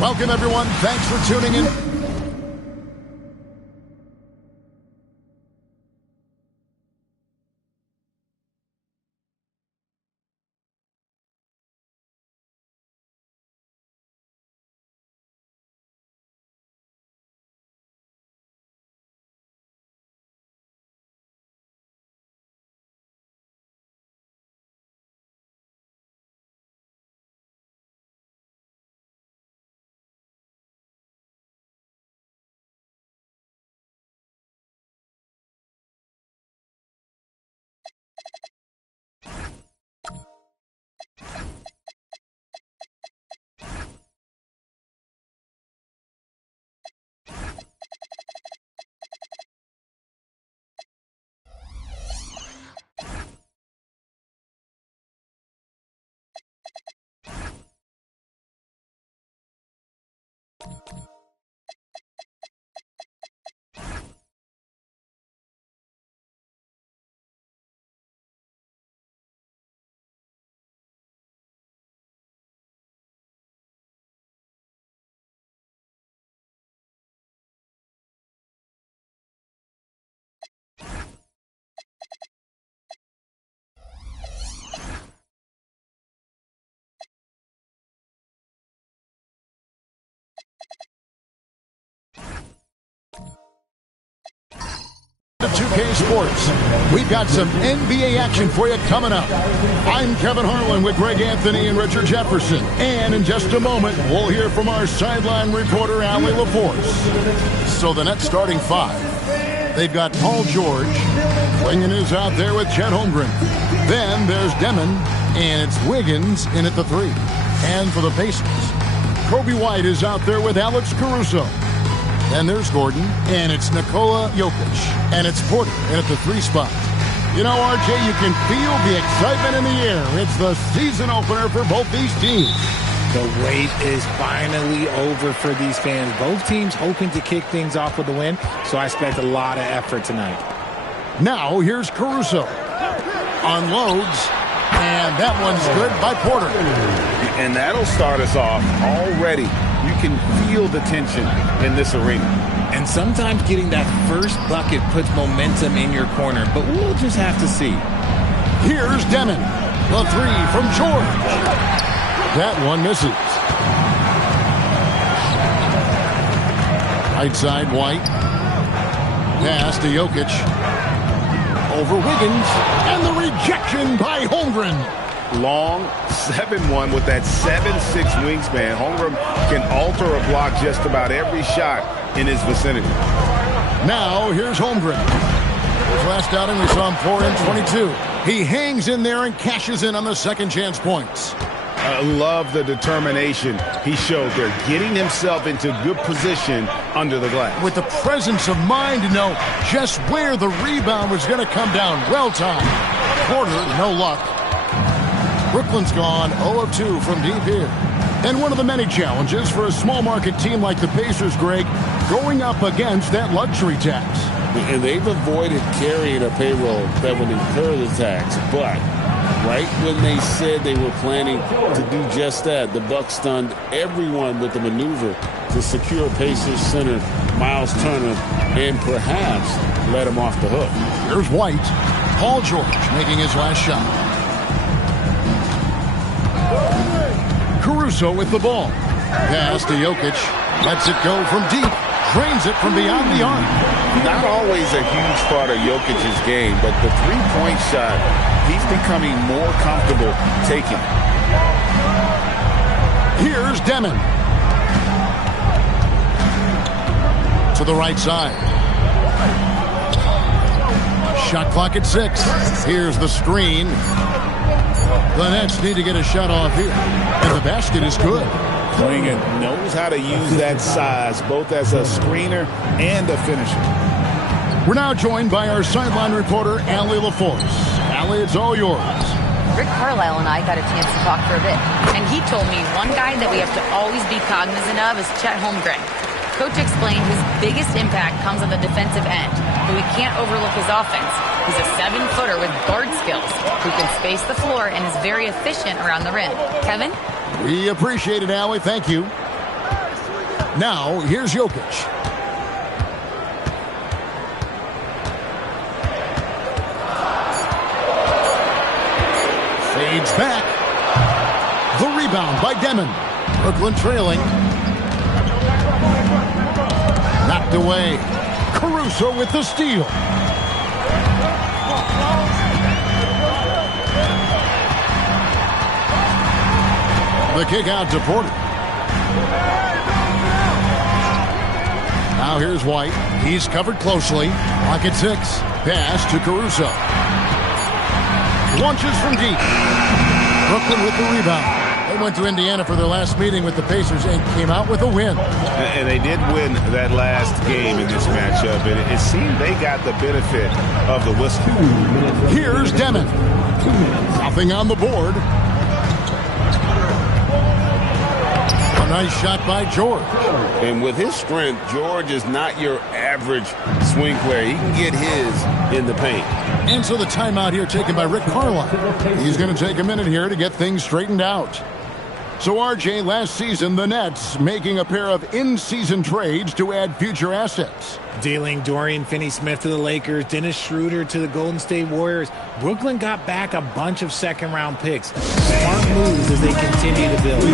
Welcome, everyone. Thanks for tuning in. Of 2K Sports. We've got some NBA action for you coming up. I'm Kevin Harlan with Greg Anthony and Richard Jefferson. And in just a moment, we'll hear from our sideline reporter, Allie LaForce. So the Nets starting five. They've got Paul George. Klingon is out there with Chet Holmgren. Then there's Demon, and it's Wiggins in at the three. And for the Pacers, Kobe White is out there with Alex Caruso. Then there's Gordon, and it's Nikola Jokic, and it's Porter in at the three spot. You know, RJ, you can feel the excitement in the air. It's the season opener for both these teams. The wait is finally over for these fans. Both teams hoping to kick things off with a win, so I expect a lot of effort tonight. Now, here's Caruso. Unloads, and that one's good by Porter. And that'll start us off already. You can feel the tension in this arena. And sometimes getting that first bucket puts momentum in your corner, but we'll just have to see. Here's Demon. The three from George. That one misses. Right side, White. Pass to Jokic. Over Wiggins. And the rejection by Holmgren. Long 7-1 with that 7'6" wingspan. Holmgren can alter a block just about every shot in his vicinity. Now, here's Holmgren. His last outing, we saw him pour in 22. He hangs in there and cashes in on the second chance points. I love the determination he showed there, getting himself into good position under the glass. With the presence of mind to know just where the rebound was going to come down. Well timed. Porter, no luck. Brooklyn's gone 0 of 2 from deep here. And one of the many challenges for a small market team like the Pacers, Greg, going up against that luxury tax. And they've avoided carrying a payroll that would incur the tax. But right when they said they were planning to do just that, the Bucks stunned everyone with the maneuver to secure Pacers center Miles Turner and perhaps let him off the hook. Here's White. Paul George making his last shot. Caruso with the ball. Pass to Jokic. Lets it go from deep. Drains it from beyond the arc. Not always a huge part of Jokic's game, but the three-point shot, he's becoming more comfortable taking. Here's Demon. To the right side. Shot clock at 6. Here's the screen. The Nets need to get a shot off here. And the basket is good. Klingon knows how to use that size, both as a screener and a finisher. We're now joined by our sideline reporter, Allie LaForce. Allie, it's all yours. Rick Carlisle and I got a chance to talk for a bit, and he told me one guy that we have to always be cognizant of is Chet Holmgren. Coach explained his biggest impact comes on the defensive end, but we can't overlook his offense. He's a 7-footer with guard skills who can space the floor and is very efficient around the rim. Kevin? We appreciate it, Allie. Thank you. Now, here's Jokic. Fades back. The rebound by Demon. Brooklyn trailing. Knocked away. Caruso with the steal. The kick out to Porter. Now here's White. He's covered closely. Pocket 6. Pass to Caruso. Launches from deep. Brooklyn with the rebound. They went to Indiana for their last meeting with the Pacers and came out with a win. And they did win that last game in this matchup. And it seemed they got the benefit of the whistle. Here's Demon. Nothing on the board. A nice shot by George. And with his strength, George is not your average swing player. He can get his in the paint. And so the timeout here taken by Rick Carlisle. He's going to take a minute here to get things straightened out. So, RJ, last season, the Nets making a pair of in-season trades to add future assets. Dealing Dorian Finney-Smith to the Lakers, Dennis Schroeder to the Golden State Warriors. Brooklyn got back a bunch of second-round picks. Smart moves as they continue to build.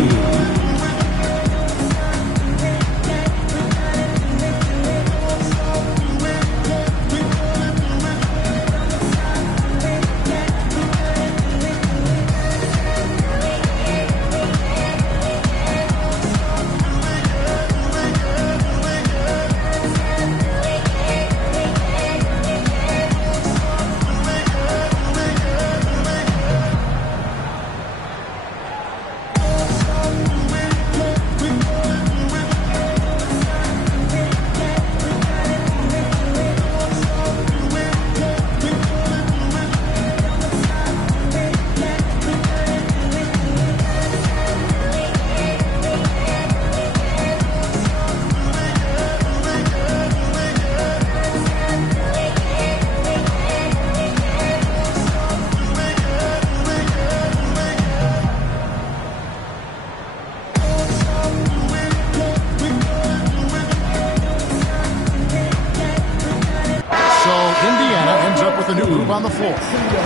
On the floor.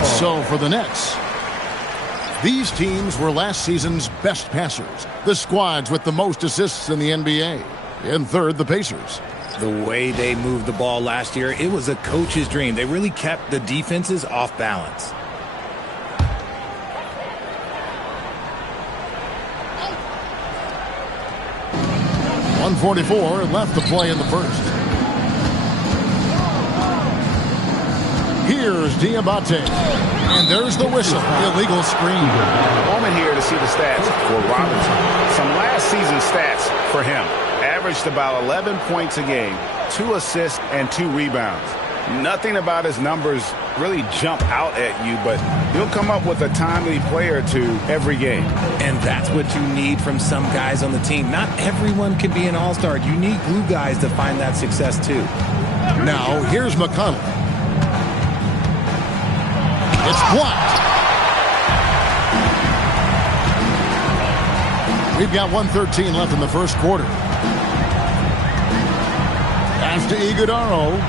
So for the Nets, these teams were last season's best passers. The squads with the most assists in the NBA. In third, the Pacers. The way they moved the ball last year, it was a coach's dream. They really kept the defenses off balance. .144 left to play in the first. Here's Diabate. And there's the whistle. Illegal screen. Moment here to see the stats for Robinson. Some last season stats for him. Averaged about 11 points a game, 2 assists, and 2 rebounds. Nothing about his numbers really jump out at you, but he'll come up with a timely play or two every game. And that's what you need from some guys on the team. Not everyone can be an all-star. You need glue guys to find that success too. Now, here's McConnell. It's blocked. We've got 1:13 left in the first quarter. Pass to Iguodala.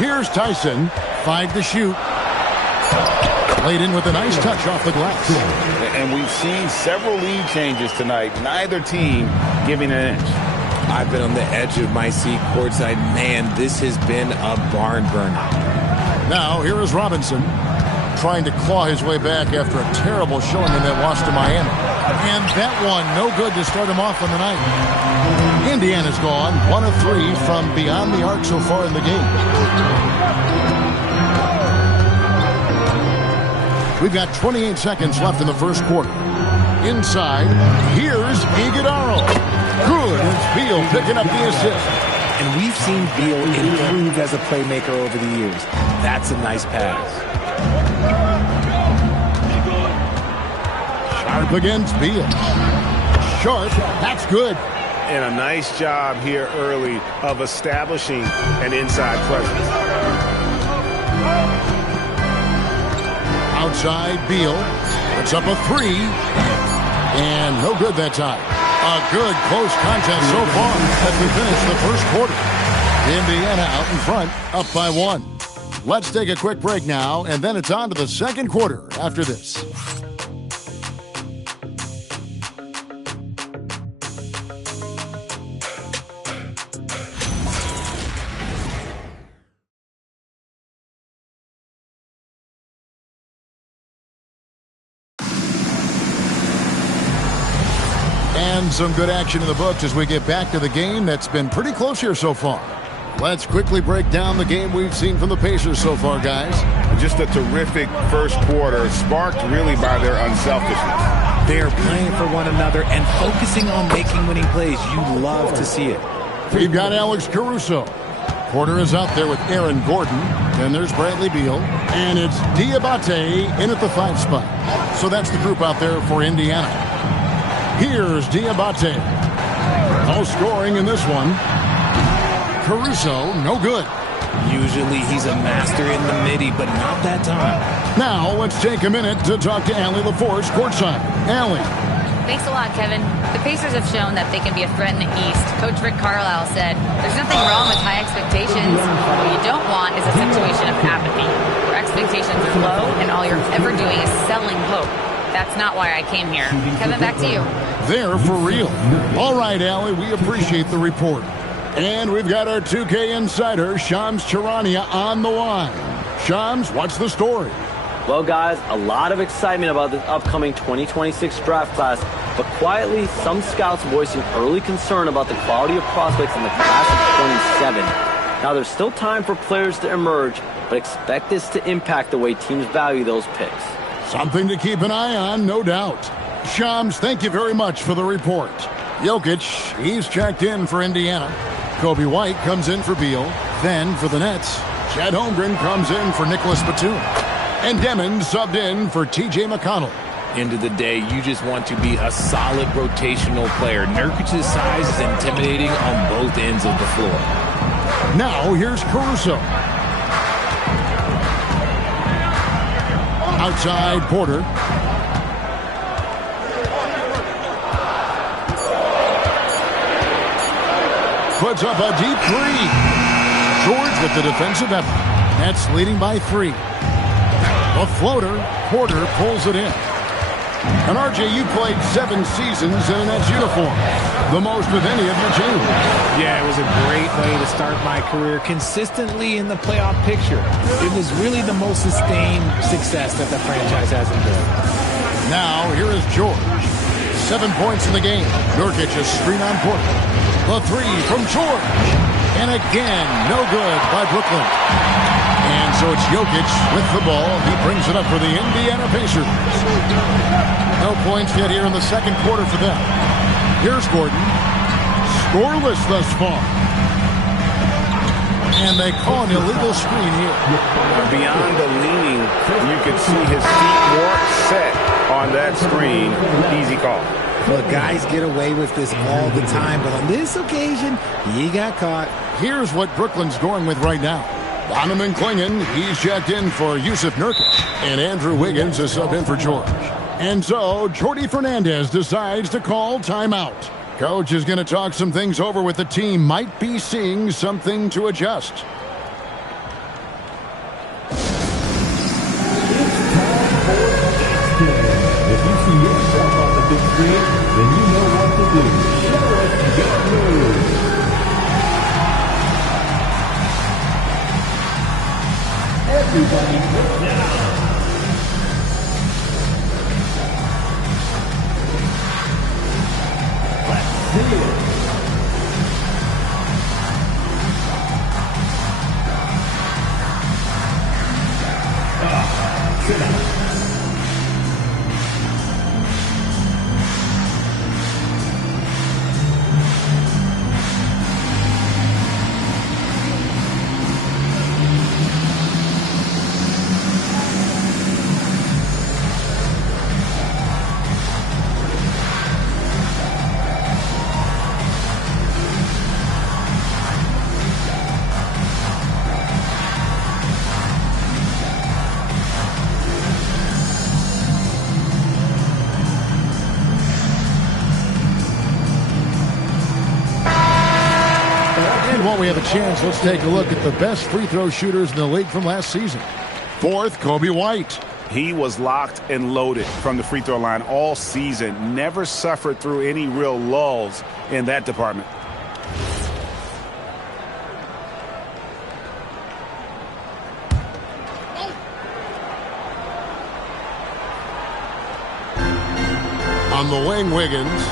Here's Tyson. 5 to shoot. Laid in with a nice touch off the glass. And we've seen several lead changes tonight. Neither team giving an inch. I've been on the edge of my seat courtside. Man, this has been a barn burner. Now, here is Robinson trying to claw his way back after a terrible showing in that loss to Miami. And that one, no good to start him off on the night. Indiana's gone 1 of 3 from beyond the arc so far in the game. We've got 28 seconds left in the first quarter. Inside, here's Iguodala. Good, it's Beal picking up the assist. And we've seen Beal improve as a playmaker over the years. That's a nice pass. Sharp against Beal. Sharp, that's good. And a nice job here early of establishing an inside presence. Outside, Beal puts up a three. And no good that time. A good close contest so far as we finish the first quarter. Indiana out in front, up by 1. Let's take a quick break now, and then it's on to the second quarter after this. And some good action in the books as we get back to the game that's been pretty close here so far. Let's quickly break down the game we've seen from the Pacers so far, guys. Just a terrific first quarter, sparked really by their unselfishness. They're playing for one another and focusing on making winning plays. You love to see it. We've got Alex Caruso. Porter is out there with Aaron Gordon. Then there's Bradley Beal. And it's Diabate in at the 5 spot. So that's the group out there for Indiana. Here's Diabate. No scoring in this one. Caruso, no good. Usually he's a master in the midi, but not that time. Now let's take a minute to talk to Allie LaForce courtside. Allie. Thanks a lot, Kevin. The Pacers have shown that they can be a threat in the East. Coach Rick Carlisle said, there's nothing wrong with high expectations. What you don't want is a situation of apathy, where expectations are low and all you're ever doing is selling hope. That's not why I came here. Kevin, back to you. They're for real. All right, Allie, we appreciate the report. And we've got our 2K insider, Shams Charania, on the line. Shams, what's the story? Well, guys, a lot of excitement about this upcoming 2026 draft class, but quietly, some scouts voicing early concern about the quality of prospects in the class of 27. Now, there's still time for players to emerge, but expect this to impact the way teams value those picks. Something to keep an eye on, no doubt. Shams, thank you very much for the report. Jokic, he's checked in for Indiana. Kobe White comes in for Beal. Then for the Nets, Chad Holmgren comes in for Nicholas Batum. And Demon subbed in for T.J. McConnell. End of the day, you just want to be a solid rotational player. Nurkic's size is intimidating on both ends of the floor. Now here's Caruso. Outside Porter. Puts up a deep three. George with the defensive effort. Nets leading by 3. A floater. Porter pulls it in. And RJ, you played 7 seasons in a Nets uniform. The most with any of your team. Yeah, it was a great way to start my career consistently in the playoff picture. It was really the most sustained success that the franchise has enjoyed. Now, here is George. 7 points in the game. Nurkic a screen on Porter. The 3 from George. And again, no good by Brooklyn. And so it's Jokic with the ball. He brings it up for the Indiana Pacers. No points yet here in the second quarter for them. Here's Gordon. Scoreless thus far. And they call an illegal screen here. Beyond the leaning, you could see his feet more set on that screen. Easy call. Look, guys get away with this all the time, but on this occasion, he got caught. Here's what Brooklyn's going with right now. Donovan Clingan, he's checked in for Yusuf Nurkic. And Andrew Wiggins is subbed in for George. And so, Jordi Fernandez decides to call timeout. Coach is going to talk some things over with the team. Might be seeing something to adjust. If you see yourself on the big screen, then you know what to do. Show us your moves. Everybody put down. Let's see it. Sit down. While we have a chance, let's take a look at the best free throw shooters in the league from last season. Fourth, Kobe White. He was locked and loaded from the free throw line all season. Never suffered through any real lulls in that department. On the wing, Wiggins.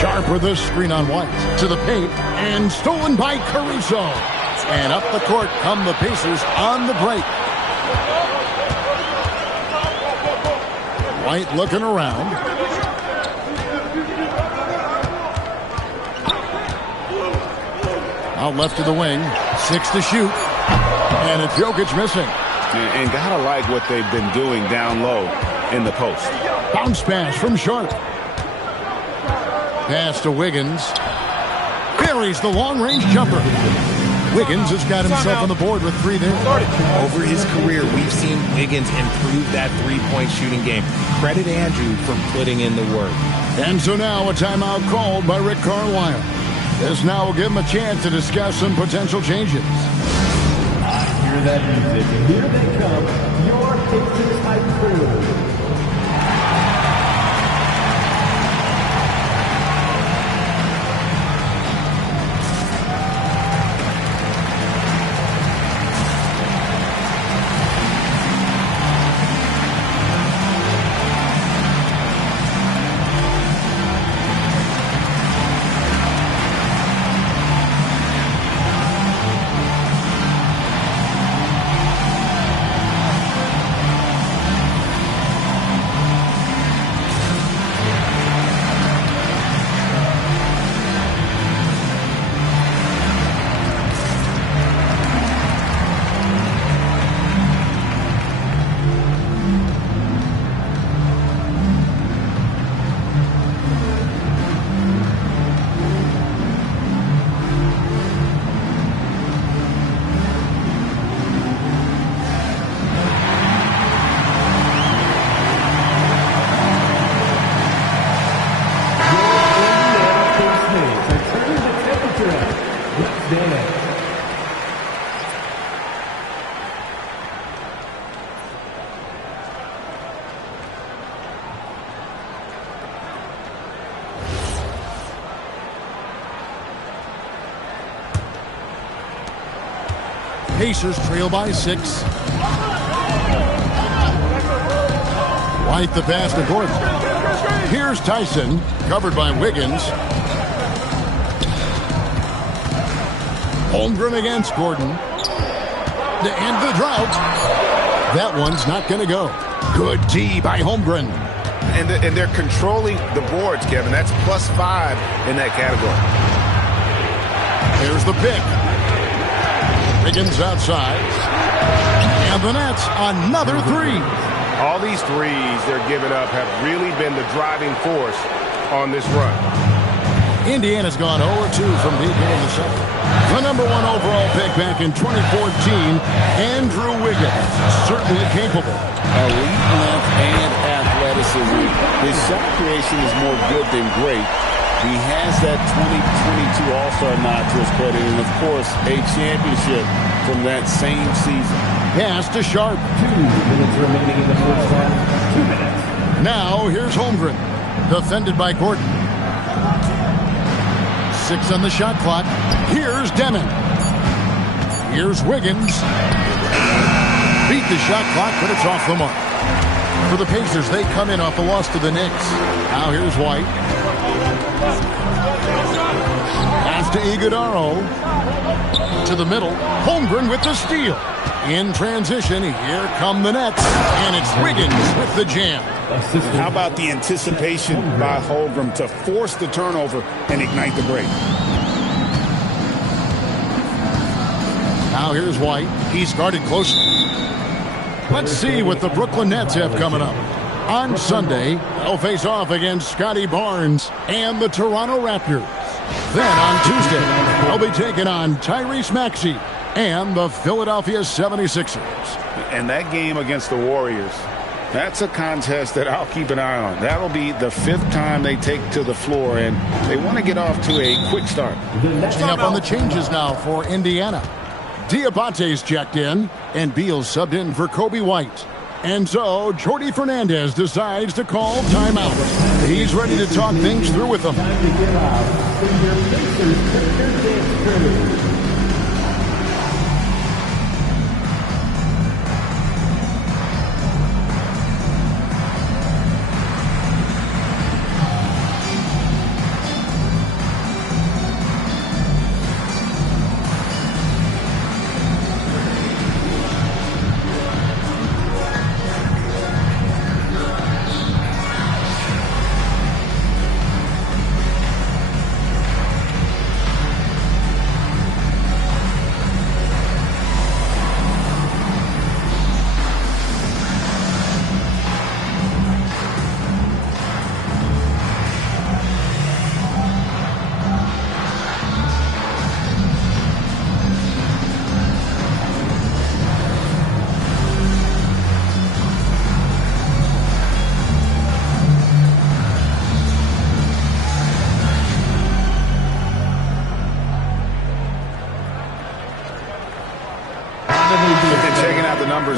Sharp with a screen on White. To the paint, and stolen by Caruso. And up the court come the Pacers on the break. White looking around. Out left to the wing. 6 to shoot. And it's Jokic missing. And gotta like what they've been doing down low in the post. Bounce pass from Sharp. Pass to Wiggins. Buries the long-range jumper. Wiggins has got himself on the board with 3 there. Over his career, we've seen Wiggins improve that three-point shooting game. Credit Andrew for putting in the work. And so now a timeout called by Rick Carlisle. This now will give him a chance to discuss some potential changes. Hear that music, and here they come, your Pacers Hype Crew. Pacers trail by 6. White the pass to Gordon. Here's Tyson, covered by Wiggins. Holmgren against Gordon. To end the drought. That one's not going to go. Good D by Holmgren. And they're controlling the boards, Kevin. That's +5 in that category. Here's the pick. Wiggins outside. And the Nets, another 3. All these threes they're giving up have really been the driving force on this run. Indiana's gone 0-2 from deep in the second. The number 1 overall pick back in 2014, Andrew Wiggins, certainly capable. Elite length and athleticism. His shot creation is more good than great. He has that 2022 All-Star nod to his credit, and of course, a championship from that same season. Pass to Sharp. 2 minutes remaining in the first half. 2 minutes. Now here's Holmgren, defended by Gordon. 6 on the shot clock. Here's Demon. Here's Wiggins. Beat the shot clock, but it's off the mark. For the Pacers, they come in off a loss to the Knicks. Now here's White. Pass to Iguodala. To the middle. Holmgren with the steal. In transition, here come the Nets. And it's Wiggins with the jam. How about the anticipation by Holmgren to force the turnover and ignite the break? Now here's White. He's guarded closely. Let's see what the Brooklyn Nets have coming up. On Sunday, they'll face off against Scotty Barnes and the Toronto Raptors. Then on Tuesday, they'll be taking on Tyrese Maxey and the Philadelphia 76ers. And that game against the Warriors That's a contest that I'll keep an eye on. That'll be the 5th time they take to the floor, and they want to get off to a quick start. Catching up on the changes now for Indiana. Diabate's checked in, and Beal subbed in for Kobe White. And so, Jordi Fernandez decides to call timeout. He's ready to talk things through with them. Time to get out. Your Pacers Picture Dance Crew.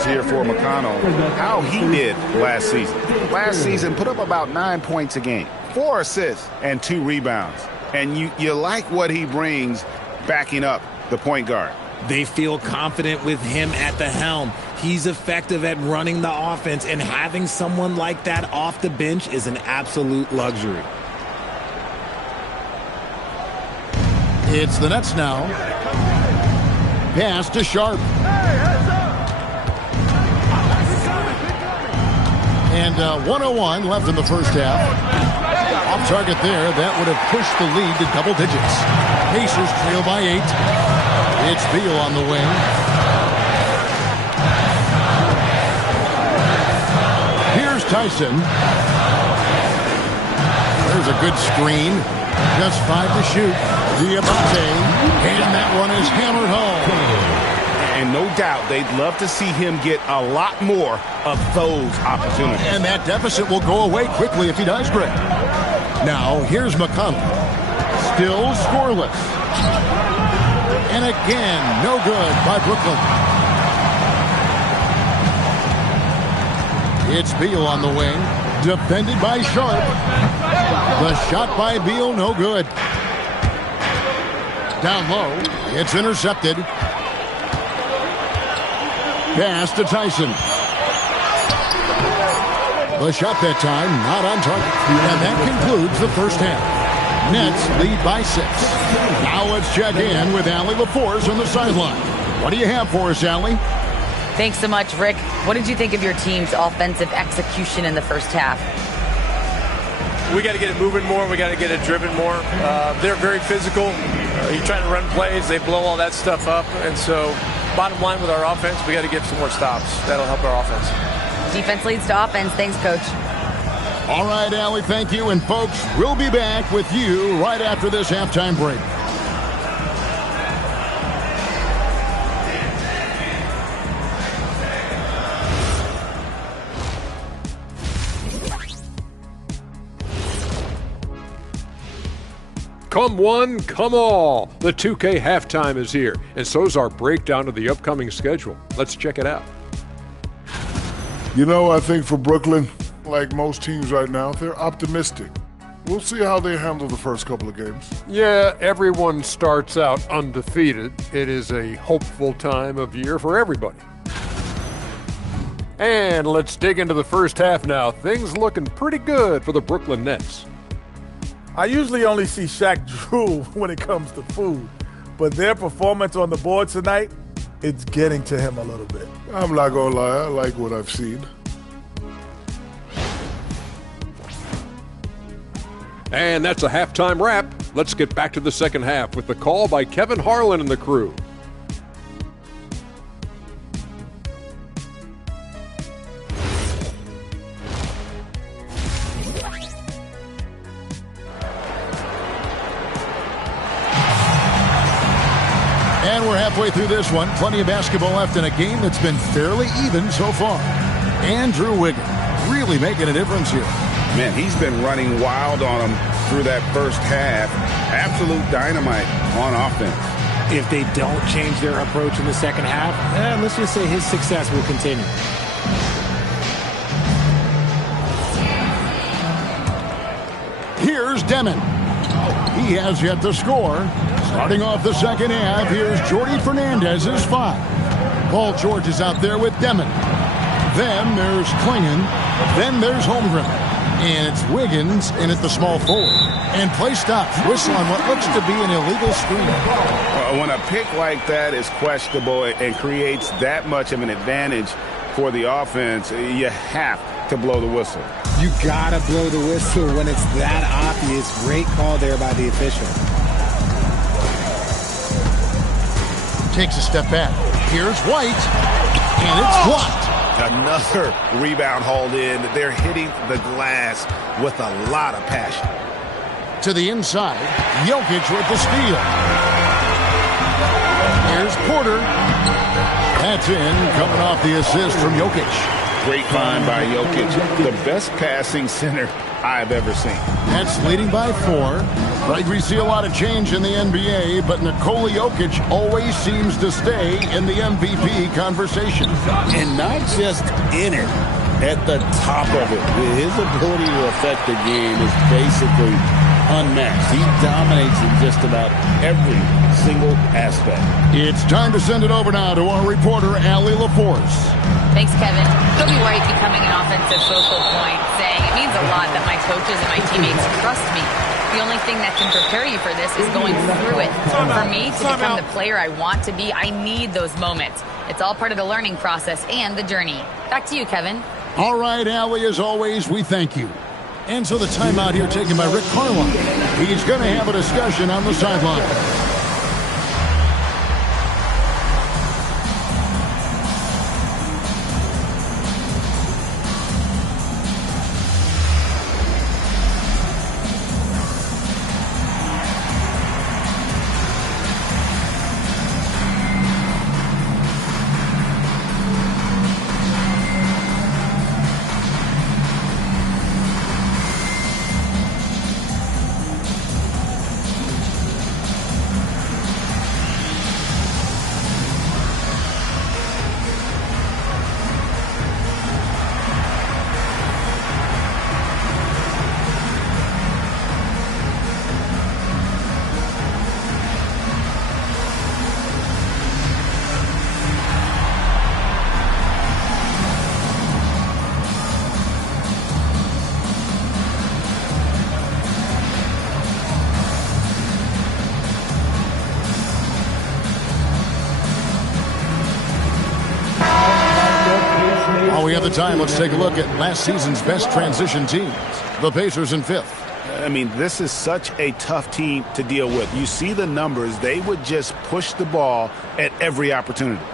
Here for McConnell, how he did last season. Last season put up about 9 points a game, 4 assists, and 2 rebounds. And you like what he brings backing up the point guard. They feel confident with him at the helm. He's effective at running the offense, and having someone like that off the bench is an absolute luxury. It's the Nets now. Pass to Sharp. And 1:01 left in the first half. Off target there. That would have pushed the lead to double digits. Pacers trail by 8. It's Beal on the wing. Here's Tyson. There's a good screen. Just 5 to shoot. Diabate. And that one is hammered home. And no doubt they'd love to see him get a lot more of those opportunities. And that deficit will go away quickly if he does, Greg. Now, here's McConnell. Still scoreless. And again, no good by Brooklyn. It's Beal on the wing. Defended by Sharp. The shot by Beal, no good. Down low. It's intercepted. Pass to Tyson. The shot that time, not on target. And that concludes the first half. Nets lead by 6. Now let's check in with Allie LaForce on the sideline. What do you have for us, Allie? Thanks so much, Rick. What did you think of your team's offensive execution in the first half? We got to get it moving more. We got to get it driven more. They're very physical. You're trying to run plays. They blow all that stuff up. And so bottom line with our offense, we got to get some more stops. That'll help our offense. Defense leads to offense. Thanks, Coach. All right, Allie, thank you. And, folks, we'll be back with you right after this halftime break. Come one, come all. The 2K halftime is here, and so's our breakdown of the upcoming schedule. Let's check it out. You know, I think for Brooklyn, like most teams right now, they're optimistic. We'll see how they handle the first couple of games. Yeah, everyone starts out undefeated. It is a hopeful time of year for everybody. And let's dig into the first half now. Things looking pretty good for the Brooklyn Nets. I usually only see Shaq drool when it comes to food, but their performance on the board tonight, it's getting to him a little bit. I'm not going to lie, I like what I've seen. And that's a halftime wrap. Let's get back to the second half with the call by Kevin Harlan and the crew. And we're halfway through this one. Plenty of basketball left in a game that's been fairly even so far. Andrew Wiggins. really making a difference here. Man, he's been running wild on them through that first half. Absolute dynamite on offense. If they don't change their approach in the second half, let's just say his success will continue. Here's Demon. He has yet to score. Starting off the second half, here's Jordy Fernandez's 5. Paul George is out there with Demon. Then there's Klingon. Then there's Holmgren. And it's Wiggins in at the small forward. And play stops. Whistle on what looks to be an illegal screen. When a pick like that is questionable and creates that much of an advantage for the offense, you have to blow the whistle. You gotta blow the whistle when it's that obvious. Great call there by the official. Takes a step back. Here's White. And it's blocked. Another rebound hauled in. They're hitting the glass with a lot of passion. To the inside, Jokic with the steal. Here's Porter. That's in, coming off the assist from Jokic. Great find by Jokic. The best passing center I've ever seen. That's leading by 4. Like we see a lot of change in the NBA, but Nikola Jokic always seems to stay in the MVP conversation. And not just in it, at the top of it. His ability to affect the game is basically unmatched. He dominates in just about every single aspect. It's time to send it over now to our reporter, Allie LaForce. Thanks, Kevin. Kobe White becoming an offensive focal point, saying it means a lot that my coaches and my teammates trust me. The only thing that can prepare you for this is going through it. For me to become the player I want to be, I need those moments. It's all part of the learning process and the journey. Back to you, Kevin. All right, Allie, as always, we thank you. And so the timeout here taken by Rick Carlisle. He's going to have a discussion on the sideline. We have the time. Let's take a look at last season's best transition teams. The Pacers in 5th. I mean, this is such a tough team to deal with. You see the numbers. They would just push the ball at every opportunity.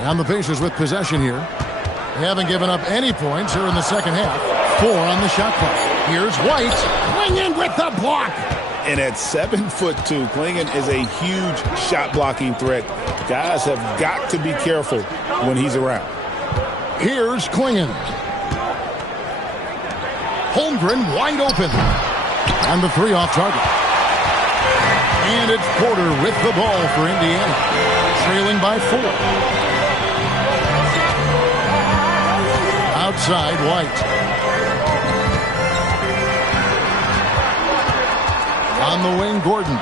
And the Pacers with possession here. They haven't given up any points here in the second half. 4 on the shot clock. Here's White. Klingon with the block. And at 7'2", Klingon is a huge shot blocking threat. Guys have got to be careful when he's around. Here's Klingon. Holmgren wide open. And the 3 off target. And it's Porter with the ball for Indiana. Trailing by 4. Outside, White. On the wing, Gordon.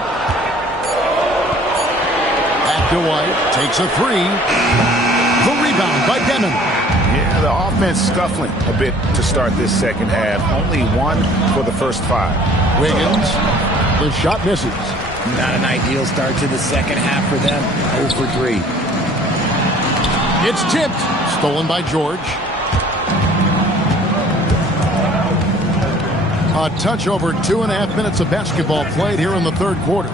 Back to White. Takes a 3. The rebound by Demon. Yeah, the offense scuffling a bit to start this second half. Only 1 for the first 5. Wiggins. The shot misses. Not an ideal start to the second half for them. 0 for 3. It's tipped. Stolen by George. A touch over 2.5 minutes of basketball played here in the third quarter.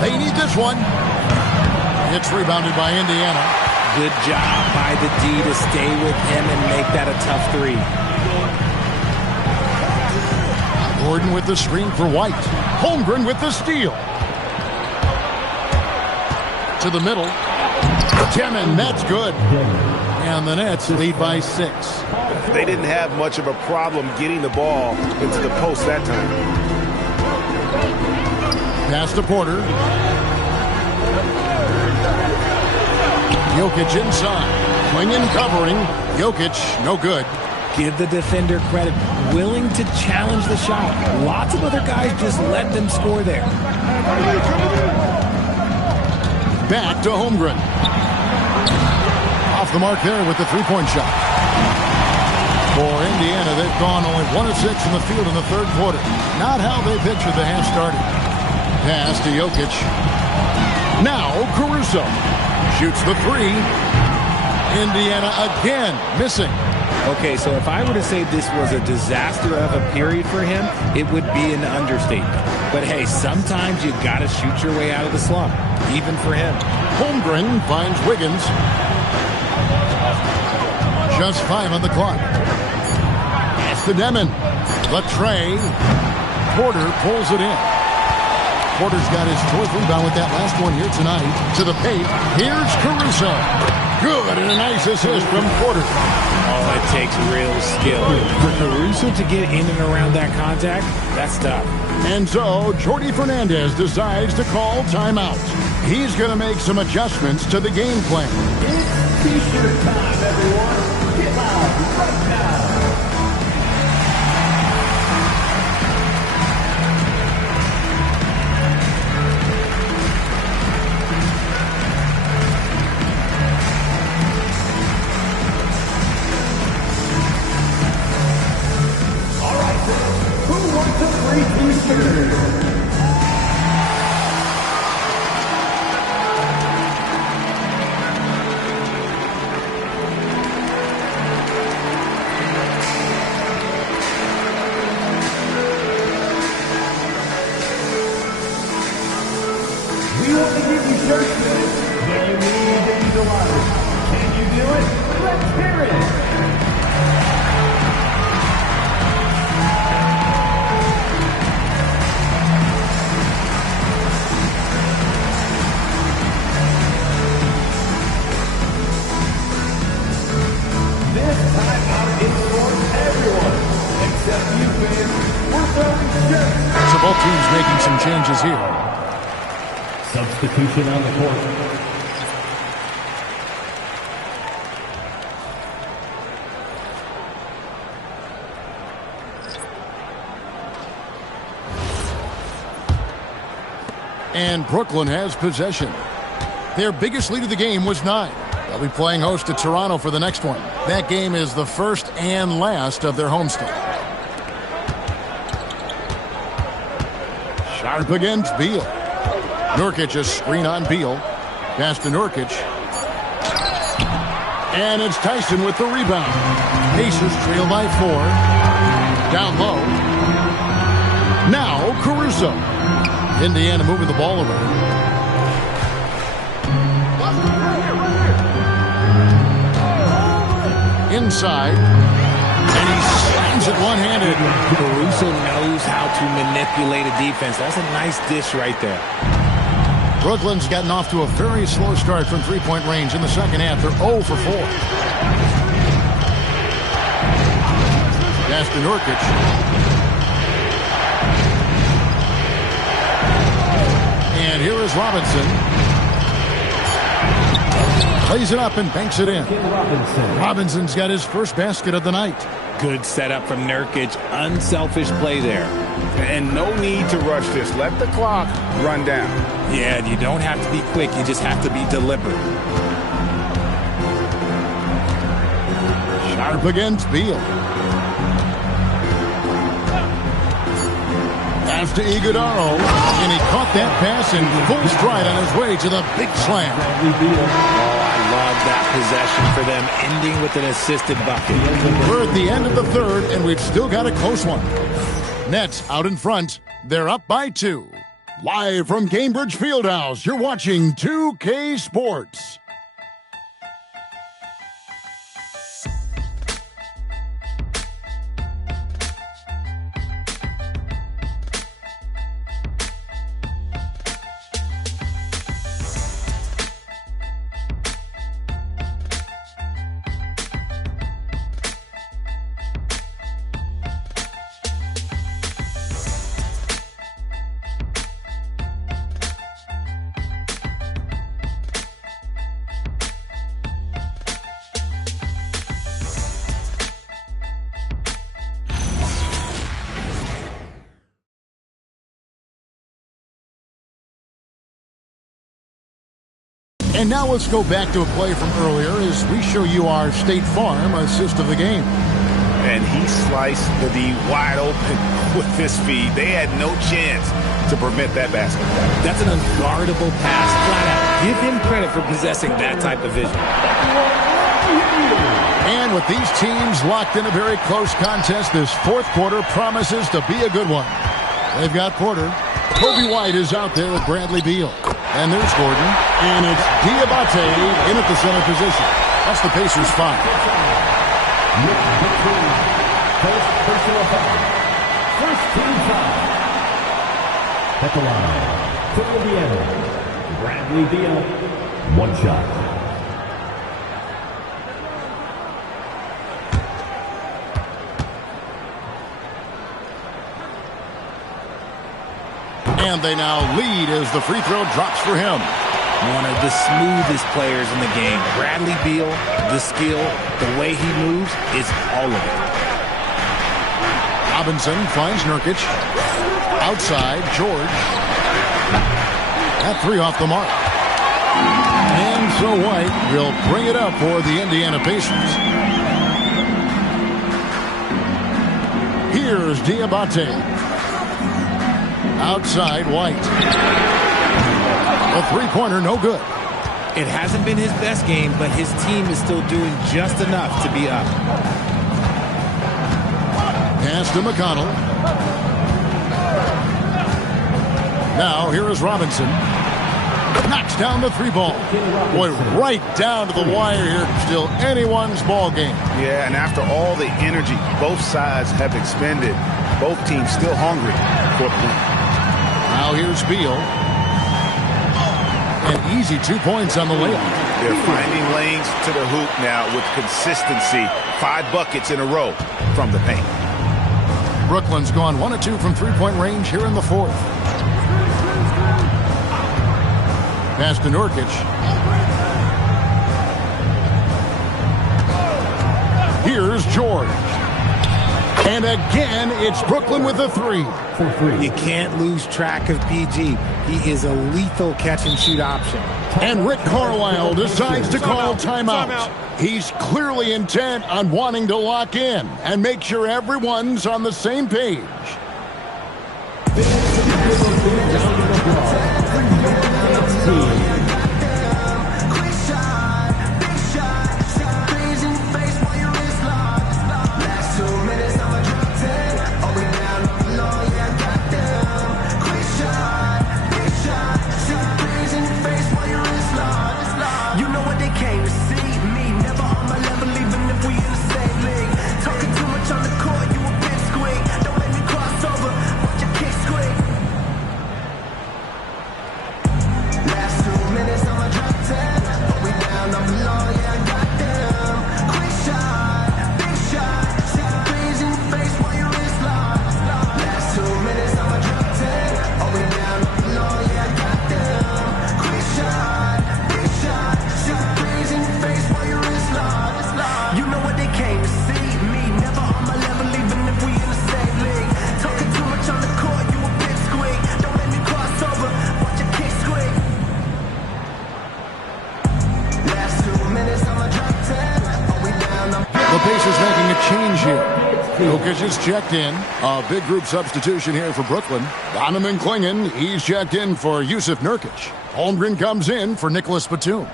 They need this one. It's rebounded by Indiana. Good job by the D to stay with him and make that a tough three. Gordon with the screen for White. Holmgren with the steal. To the middle. Timmon, that's good. And the Nets lead by 6. They didn't have much of a problem getting the ball into the post that time. Pass to Porter. Jokic inside. Swinging, covering. Jokic, no good. Give the defender credit. Willing to challenge the shot. Lots of other guys just let them score there. Back to Holmgren. Off the mark there with the three-point shot. For Indiana, they've gone only 1 of 6 in the field in the third quarter. Not how they pictured the half starting. Pass to Jokic. Now Caruso shoots the three. Indiana again missing. Okay, so if I were to say this was a disaster of a period for him, it would be an understatement. But hey, sometimes you gotta shoot your way out of the slump, even for him. Holmgren finds Wiggins. Just 5 on the clock. Pass to Demon. Latrey. Porter pulls it in. Porter's got his 4th rebound with that last one here tonight. To the paint. Here's Caruso. Good, and a nice assist from Porter. Oh, it takes real skill. For Caruso to get in and around that contact, that's tough. And so, Jordi Fernandez decides to call timeout. He's going to make some adjustments to the game plan. It's T-shirt time, everyone. Get loud right now. We want to give you shirts, but you need to utilize. Can you do it? Let's hear it. This timeout is for everyone, except you fans. We're throwing shirts. So both teams making some changes here. Substitution on the court. And Brooklyn has possession. Their biggest lead of the game was 9. They'll be playing host to Toronto for the next one. That game is the first and last of their homestand. Sharp against Beal. Nurkic a screen on Beal. Pass to Nurkic. And it's Tyson with the rebound. Pacers trail by 4. Down low. Now Caruso. Indiana moving the ball around. Inside. And he slams it one-handed. Caruso knows how to manipulate a defense. That's a nice dish right there. Brooklyn's gotten off to a very slow start from three-point range in the second half. They're 0 for 4. Pass to Nurkic. And here is Robinson. Plays it up and banks it in. Robinson's got his first basket of the night. Good setup from Nurkic. Unselfish play there. And no need to rush this. Let the clock run down. Yeah, you don't have to be quick. You just have to be deliberate. Sharp against Beal. Pass to Iguodala. And he caught that pass in full stride on his way to the big slam. Love that possession for them, ending with an assisted bucket. We're at the end of the third, and we've still got a close one. Nets out in front. They're up by 2. Live from Cambridge Fieldhouse, you're watching 2K Sports. And now let's go back to a play from earlier as we show you our State Farm assist of the game. And he sliced the D wide open with his feet. They had no chance to prevent that basket. That's an unguardable pass, flat out. Give him credit for possessing that type of vision. And with these teams locked in a very close contest, this fourth quarter promises to be a good one. They've got Porter. Kobe White is out there with Bradley Beal. And there's Gordon. And it's Diabate in at the center position. That's the Pacers' 5. First personal foul. First team foul. At the line, for Indiana, Bradley Beal. One shot. And they now lead as the free throw drops for him. One of the smoothest players in the game. Bradley Beal, the skill, the way he moves is all of it. Robinson finds Nurkic. Outside, George. That three off the mark. And so White will bring it up for the Indiana Pacers. Here's Diabate. Outside, White. A three-pointer, no good. It hasn't been his best game, but his team is still doing just enough to be up. Pass to McConnell. Now, here is Robinson. Knocks down the three ball. Boy, right down to the wire here. Still anyone's ball game. Yeah, and after all the energy both sides have expended, both teams still hungry for the win. Now here's Beal. An easy 2 points on the layup. They're finding lanes to the hoop now with consistency. 5 buckets in a row from the paint. Brooklyn's gone 1 of 2 from three-point range here in the fourth. Pass to Nurkic. Here's George. And again, it's Brooklyn with a three. You can't lose track of PG. He is a lethal catch-and-shoot option. And Rick Carlisle decides to call timeout. He's clearly intent on wanting to lock in and make sure everyone's on the same page. Jokic is checked in. A big group substitution here for Brooklyn. Donovan Clingan, he's checked in for Yusuf Nurkic. Holmgren comes in for Nicholas Batum.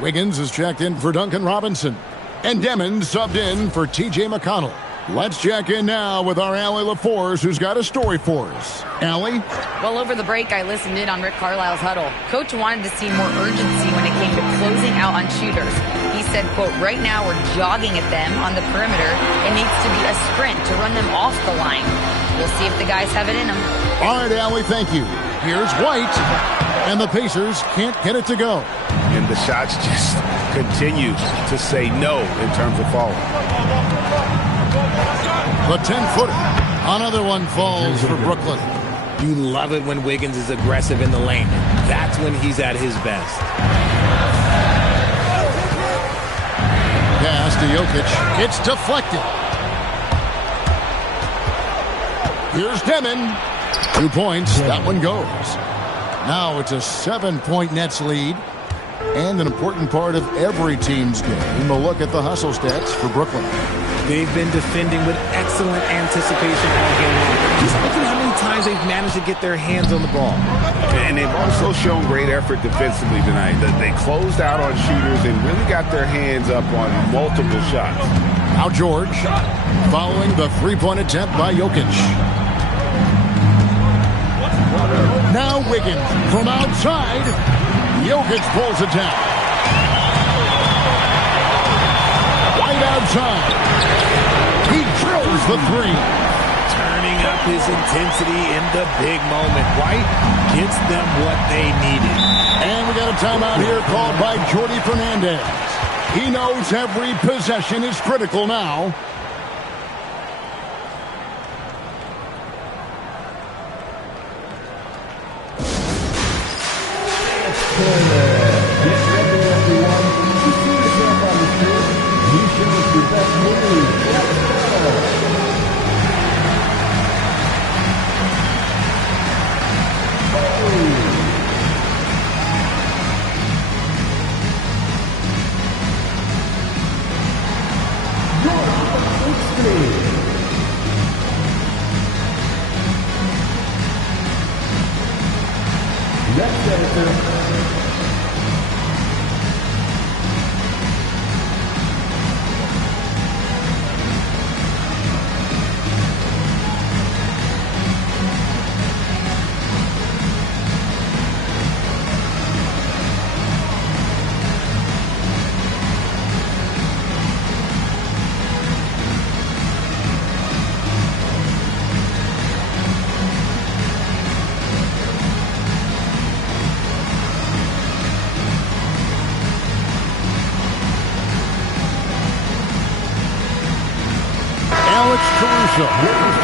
Wiggins is checked in for Duncan Robinson. And Demon subbed in for T.J. McConnell. Let's check in now with our Allie LaForce, who's got a story for us. Allie? Well, over the break, I listened in on Rick Carlisle's huddle. Coach wanted to see more urgency when it came to closing out on shooters. He said, quote, right now we're jogging at them on the perimeter. It needs to be a sprint to run them off the line. We'll see if the guys have it in them. All right, Allie, thank you. Here's White, and the Pacers can't get it to go. And the shots just continue to say no in terms of falling. The 10-footer. Another one falls for Brooklyn. You love it when Wiggins is aggressive in the lane. That's when he's at his best. Pass to Jokic. It's deflected. Here's Demon. 2 points. That one goes. Now it's a 7-point Nets lead. And an important part of every team's game, a look at the hustle stats for Brooklyn. They've been defending with excellent anticipation all game long. Just look at how many times they've managed to get their hands on the ball. And they've also shown great effort defensively tonight. They closed out on shooters and really got their hands up on multiple shots. Now George, following the three-point attempt by Jokic. Now Wiggins from outside. Jokic pulls it down. Right outside. He drills the three. Turning up his intensity in the big moment. White gets them what they needed. And we got a timeout here called by Jordi Fernandez. He knows every possession is critical now.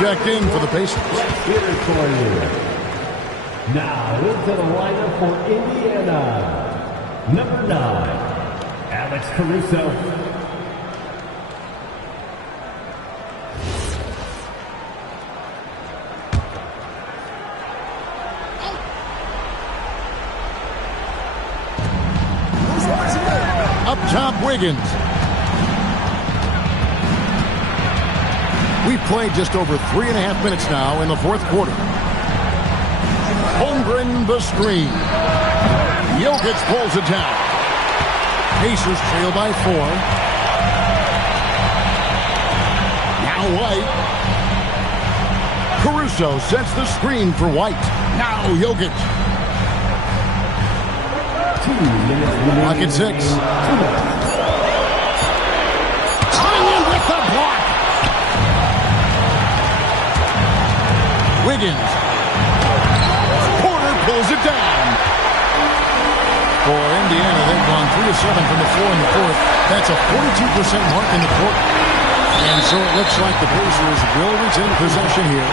Checked in for the Pacers. Now into the lineup for Indiana. Number 9, Alex Caruso. Up top, Wiggins. We've played just over 3.5 minutes now in the fourth quarter. Holmgren the screen. Jokic pulls it down. Pacers trail by 4. Now White. Caruso sets the screen for White. Now Jokic. Clock at 6. Coming in with the block. Wiggins. Porter pulls it down. For Indiana, they've gone 3 of 7 from the floor in the fourth. That's a 42% mark in the quarter. And so it looks like the Pacers will retain possession here.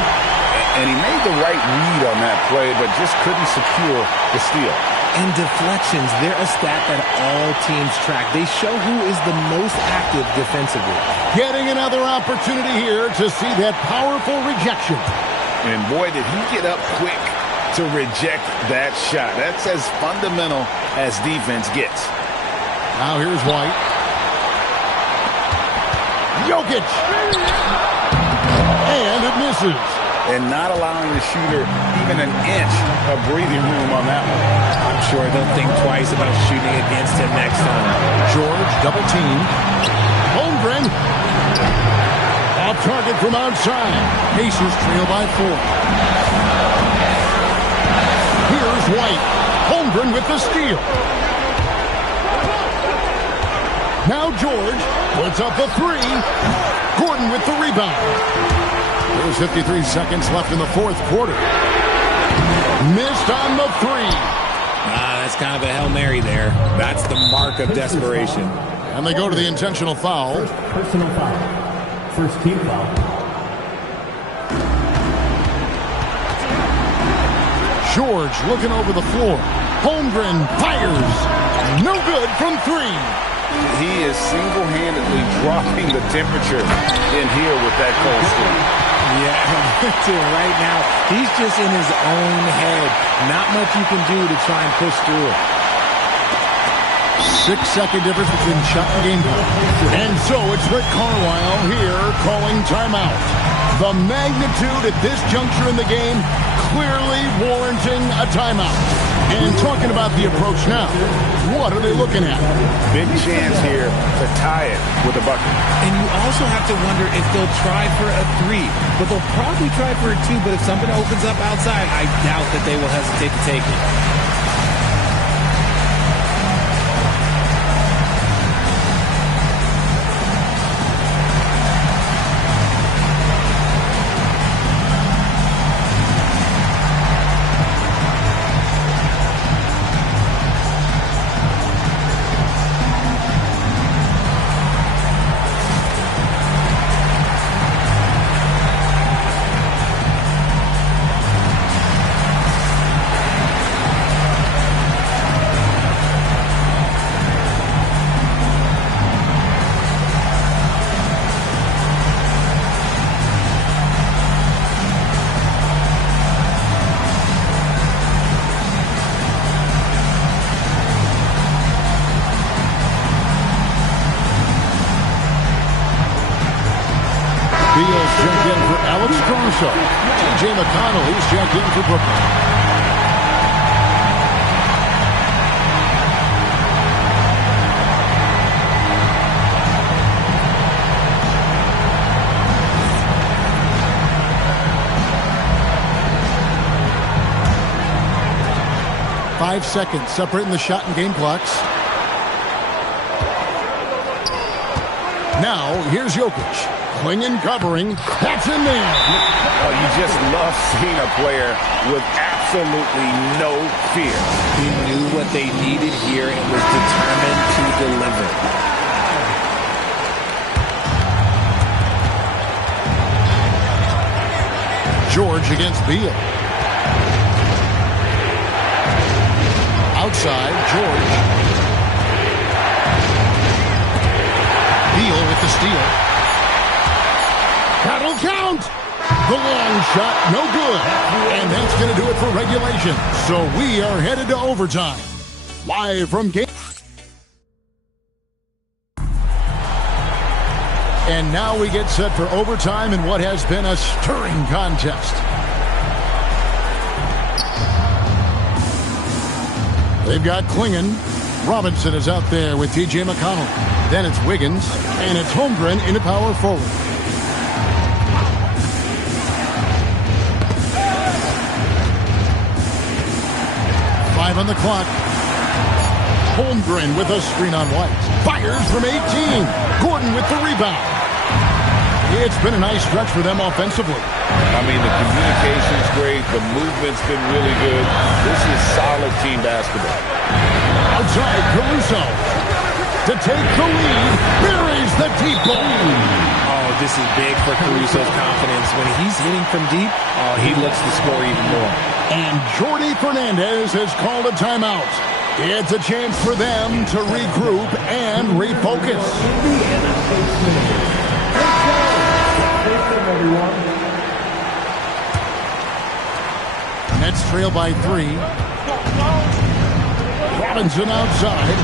And he made the right read on that play, but just couldn't secure the steal. And deflections, they're a stat that all teams track. They show who is the most active defensively. Getting another opportunity here to see that powerful rejection. And boy, did he get up quick to reject that shot. That's as fundamental as defense gets. Now here's White. Jokic. And it misses. And not allowing the shooter even an inch of breathing room on that one. I'm sure they'll think twice about shooting against him next time. George double team. Holmgren. Off target from outside. Pacers trail by 4. Here's White. Holmgren with the steal. Now George puts up the 3. Gordon with the rebound. There's 53 seconds left in the fourth quarter. Missed on the 3. That's kind of a Hail Mary there. That's the mark of desperation. And they go to the intentional foul. Personal foul. First team foul. George looking over the floor. Holmgren fires. No good from 3. He is single-handedly dropping the temperature in here with that cold streak. Yeah, right now, he's just in his own head. Not much you can do to try and push through it. 6-second difference between shot and game clock. And so it's Rick Carlisle here calling timeout. The magnitude at this juncture in the game clearly warranting a timeout. And talking about the approach now, what are they looking at? Big chance here to tie it with a bucket. And you also have to wonder if they'll try for a 3. But they'll probably try for a 2. But if something opens up outside, I doubt that they will hesitate to take it. Beal's checked in for Alex Caruso. T.J. McConnell, he's checked in for Brooklyn. Five seconds separating the shot and game clocks. Now, here's Jokic. Clinging, covering. That's in there. Oh, you just love seeing a player with absolutely no fear. He knew what they needed here and was determined to deliver. George against Beal. Outside, George. Beal with the steal. That'll count! The long shot, no good. And that's going to do it for regulation. So we are headed to overtime. Live from game. And now we get set for overtime in what has been a stirring contest. They've got Klingon. Robinson is out there with T.J. McConnell. Then it's Wiggins. And it's Holmgren in a power forward. On the clock. Holmgren with a screen on White. Fires from 18. Gordon with the rebound. It's been a nice stretch for them offensively. I mean, the communication's great. The movement's been really good. This is solid team basketball. Outside, Caruso. To take the lead. Buries the deep ball. Oh, this is big for Caruso's confidence. When he's hitting from deep, he looks to score even more. And Jordi Fernandez has called a timeout. It's a chance for them to regroup and refocus. Nets trail by 3. Robinson outside.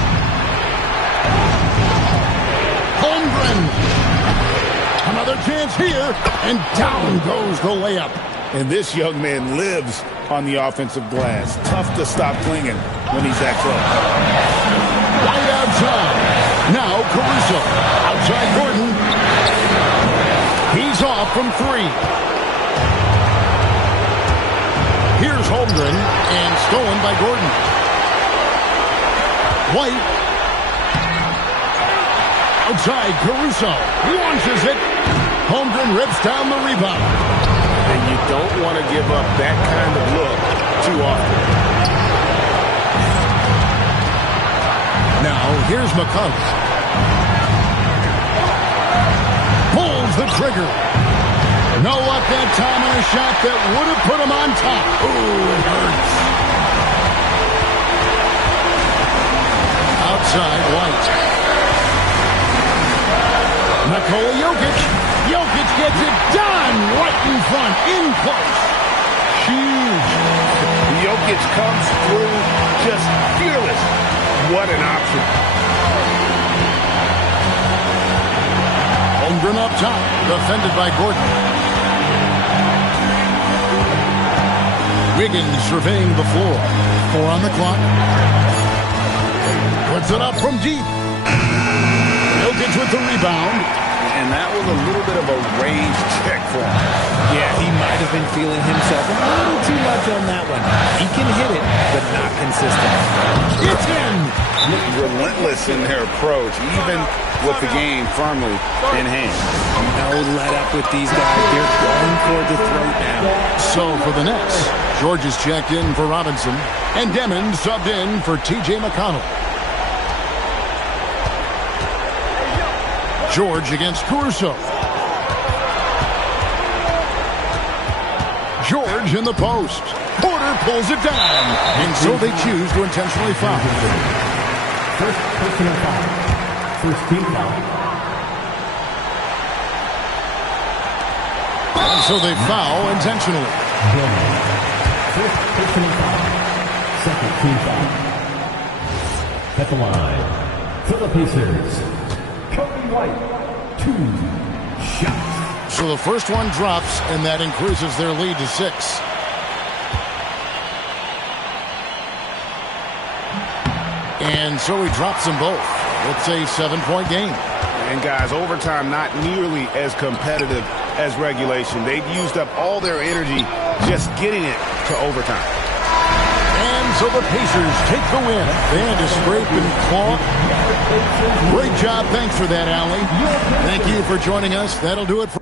Holmgren. Another chance here, and down goes the layup. And this young man lives on the offensive glass. Tough to stop Klingon when he's that close. Right outside. Now Caruso. Outside Gordon. He's off from 3. Here's Holmgren, and stolen by Gordon. White. Outside Caruso. Launches it. Holmgren rips down the rebound. And you don't want to give up that kind of look too often. Now, here's McCullough. Pulls the trigger. No luck that time on a shot that would have put him on top. Ooh, it hurts. Outside, White. Nikola Jokic. Jokic gets it done right in front, in close. Huge. Jokic comes through just fearless. What an option. Holmgren up top, defended by Gordon. Wiggins surveying the floor. 4 on the clock. Puts it up from deep. Jokic with the rebound. And that was a little bit of a rage check for him. Yeah, he might have been feeling himself a little too much on that one. He can hit it, but not consistent. It's in! Relentless in their approach, even with the game firmly in hand. No let up with these guys. They're going for the throat now. So for the Nets, George is checked in for Robinson, and Demon subbed in for T.J. McConnell. George against Caruso. George in the post. Porter pulls it down, and so they choose to intentionally foul. First personal foul. First team foul. And so they foul intentionally. First personal foul. Second team foul. At the line for the Pacers, Kobe White, 2 shots. So the first one drops, and that increases their lead to 6. And so he drops them both. It's a 7-point game. And guys, overtime not nearly as competitive as regulation. They've used up all their energy just getting it to overtime. And so the Pacers take the win. They had to scrape and claw. Great job. Thanks for that, Allie. Thank you for joining us. That'll do it for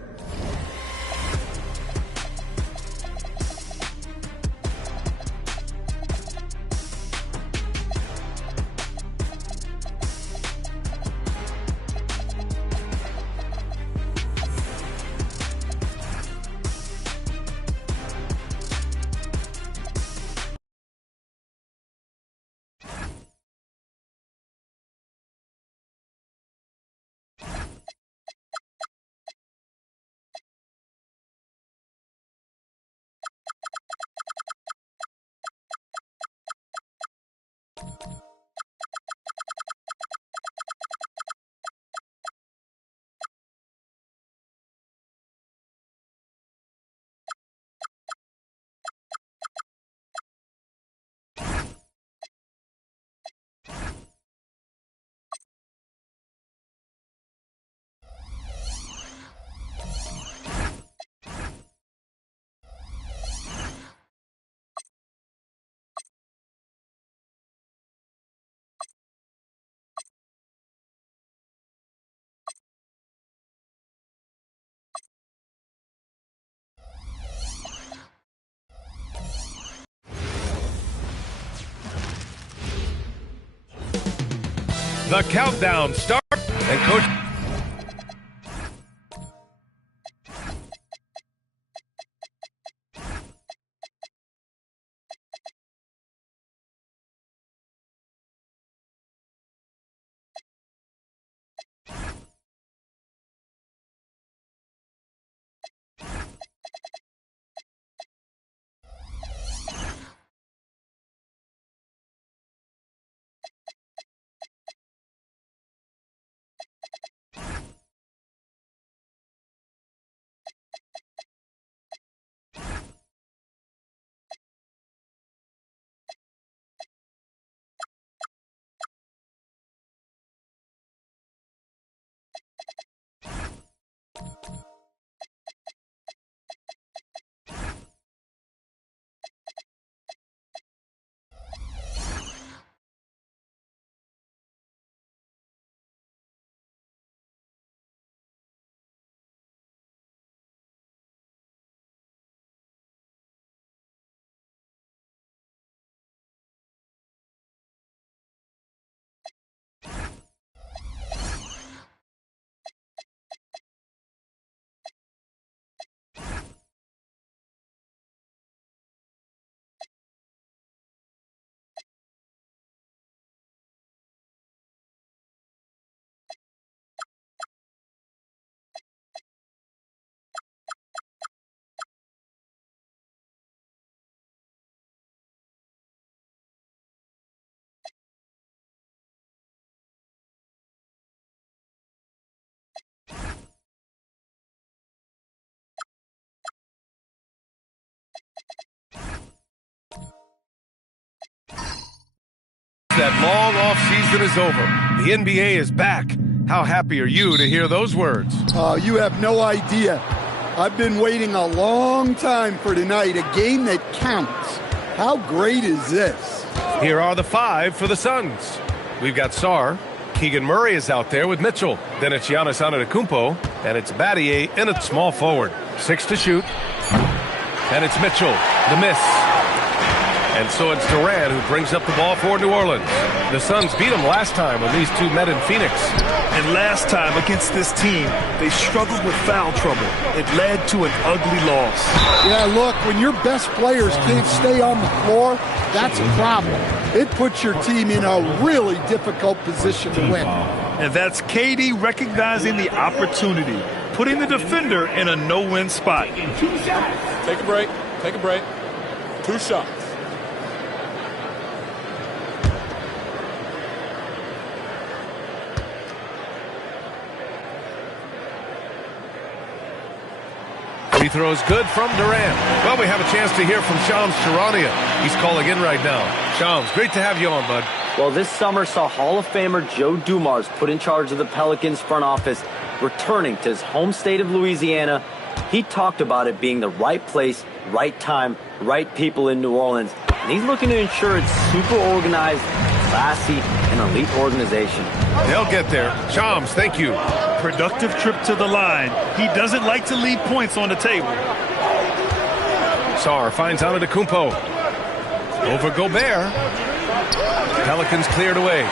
The countdown starts, and Coach That long off season is over. The NBA is back. How happy are you to hear those words? You have no idea. I've been waiting a long time for tonight, a game that counts. How great is this? Here are the 5 for the Suns. We've got Sarr. Keegan Murray is out there with Mitchell. Then it's Giannis Antetokounmpo, and it's Battier in at small forward. 6 to shoot. And it's Mitchell, the miss. And so it's Durant who brings up the ball for New Orleans. The Suns beat them last time when these two met in Phoenix. And last time against this team, they struggled with foul trouble. It led to an ugly loss. Yeah, look, when your best players can't stay on the floor, that's a problem. It puts your team in a really difficult position to win. And that's KD recognizing the opportunity, putting the defender in a no-win spot. Take a break. Take a break. 2 shots. Free throws good from Durant. Well, we have a chance to hear from Shams Charania. He's calling in right now. Shams, great to have you on, bud. Well, this summer saw Hall of Famer Joe Dumars put in charge of the Pelicans front office, returning to his home state of Louisiana. He talked about it being the right place, right time, right people in New Orleans. And he's looking to ensure it's super organized, classy, and elite organization. They'll get there. Shams, thank you. Productive trip to the line. He doesn't like to leave points on the table. Sarr finds Antetokounmpo. Over Gobert. Pelicans cleared away.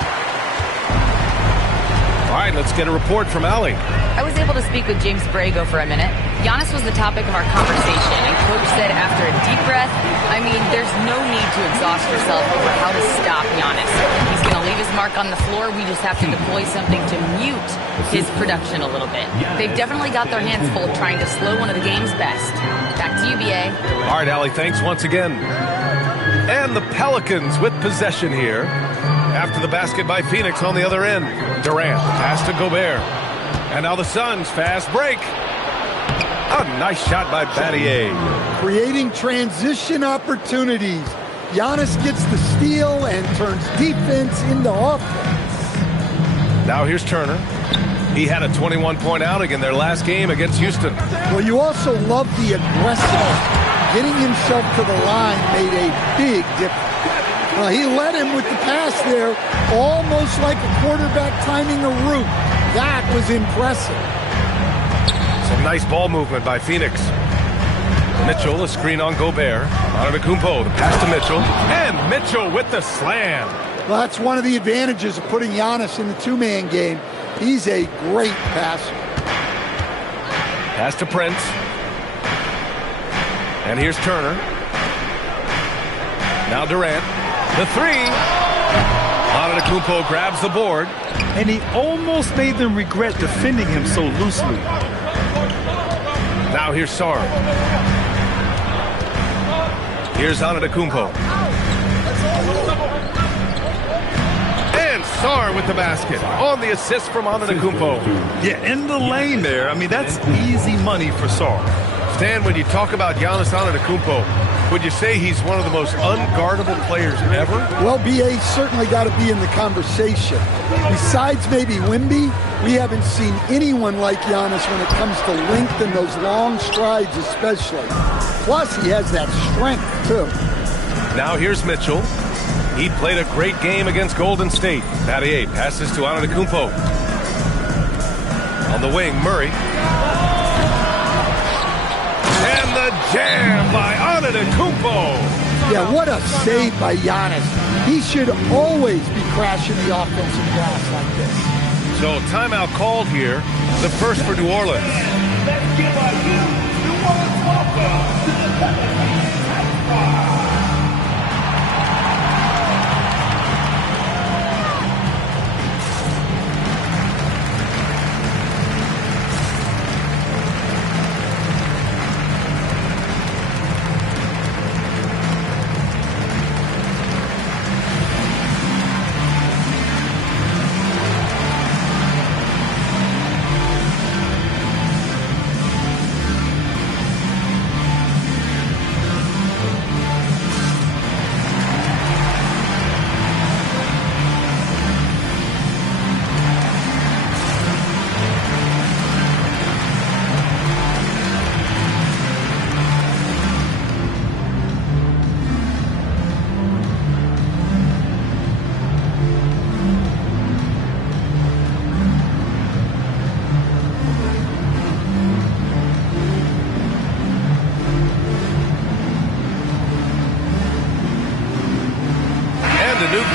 All right, let's get a report from Allie. I was able to speak with James Borrego for a minute. Giannis was the topic of our conversation, and Coach said after a deep breath, there's no need to exhaust yourself over how to stop Giannis. He's going to leave his mark on the floor. We just have to deploy something to mute his production a little bit. They've definitely got their hands full trying to slow one of the game's best. Back to you, BA. All right, Allie, thanks once again. And the Pelicans with possession here after the basket by Phoenix on the other end. Durant, pass to Gobert. And now the Suns, fast break. A nice shot by Battier. Creating transition opportunities. Giannis gets the steal and turns defense into offense. Now here's Turner. He had a 21-point outing in their last game against Houston. Well, you also love the aggressiveness. Getting himself to the line made a big difference. He led him with the pass there, almost like a quarterback timing a route. That was impressive. Some nice ball movement by Phoenix. Mitchell, a screen on Gobert. Antetokounmpo, the pass to Mitchell. And Mitchell with the slam. Well, that's one of the advantages of putting Giannis in the two-man game. He's a great passer. Pass to Prince. And here's Turner. Now Durant. The 3. Antetokounmpo grabs the board. And he almost made them regret defending him so loosely. Now here's Sarr. Here's Antetokounmpo. And Sarr with the basket on the assist from Antetokounmpo. Yeah, in the lane there. That's easy money for Sarr. Stan, when you talk about Giannis Antetokounmpo, would you say he's one of the most unguardable players ever? Well, BA's certainly got to be in the conversation. Besides maybe Wemby, we haven't seen anyone like Giannis when it comes to length and those long strides especially. Plus, he has that strength, too. Now here's Mitchell. He played a great game against Golden State. Battier passes to Antetokounmpo. On the wing, Murray. And the jam by Antetokounmpo. Yeah, what a save by Giannis. He should always be crashing the offensive glass like this. So timeout called here, the first for New Orleans. Let's give our New Orleans welcome to the Pelicans.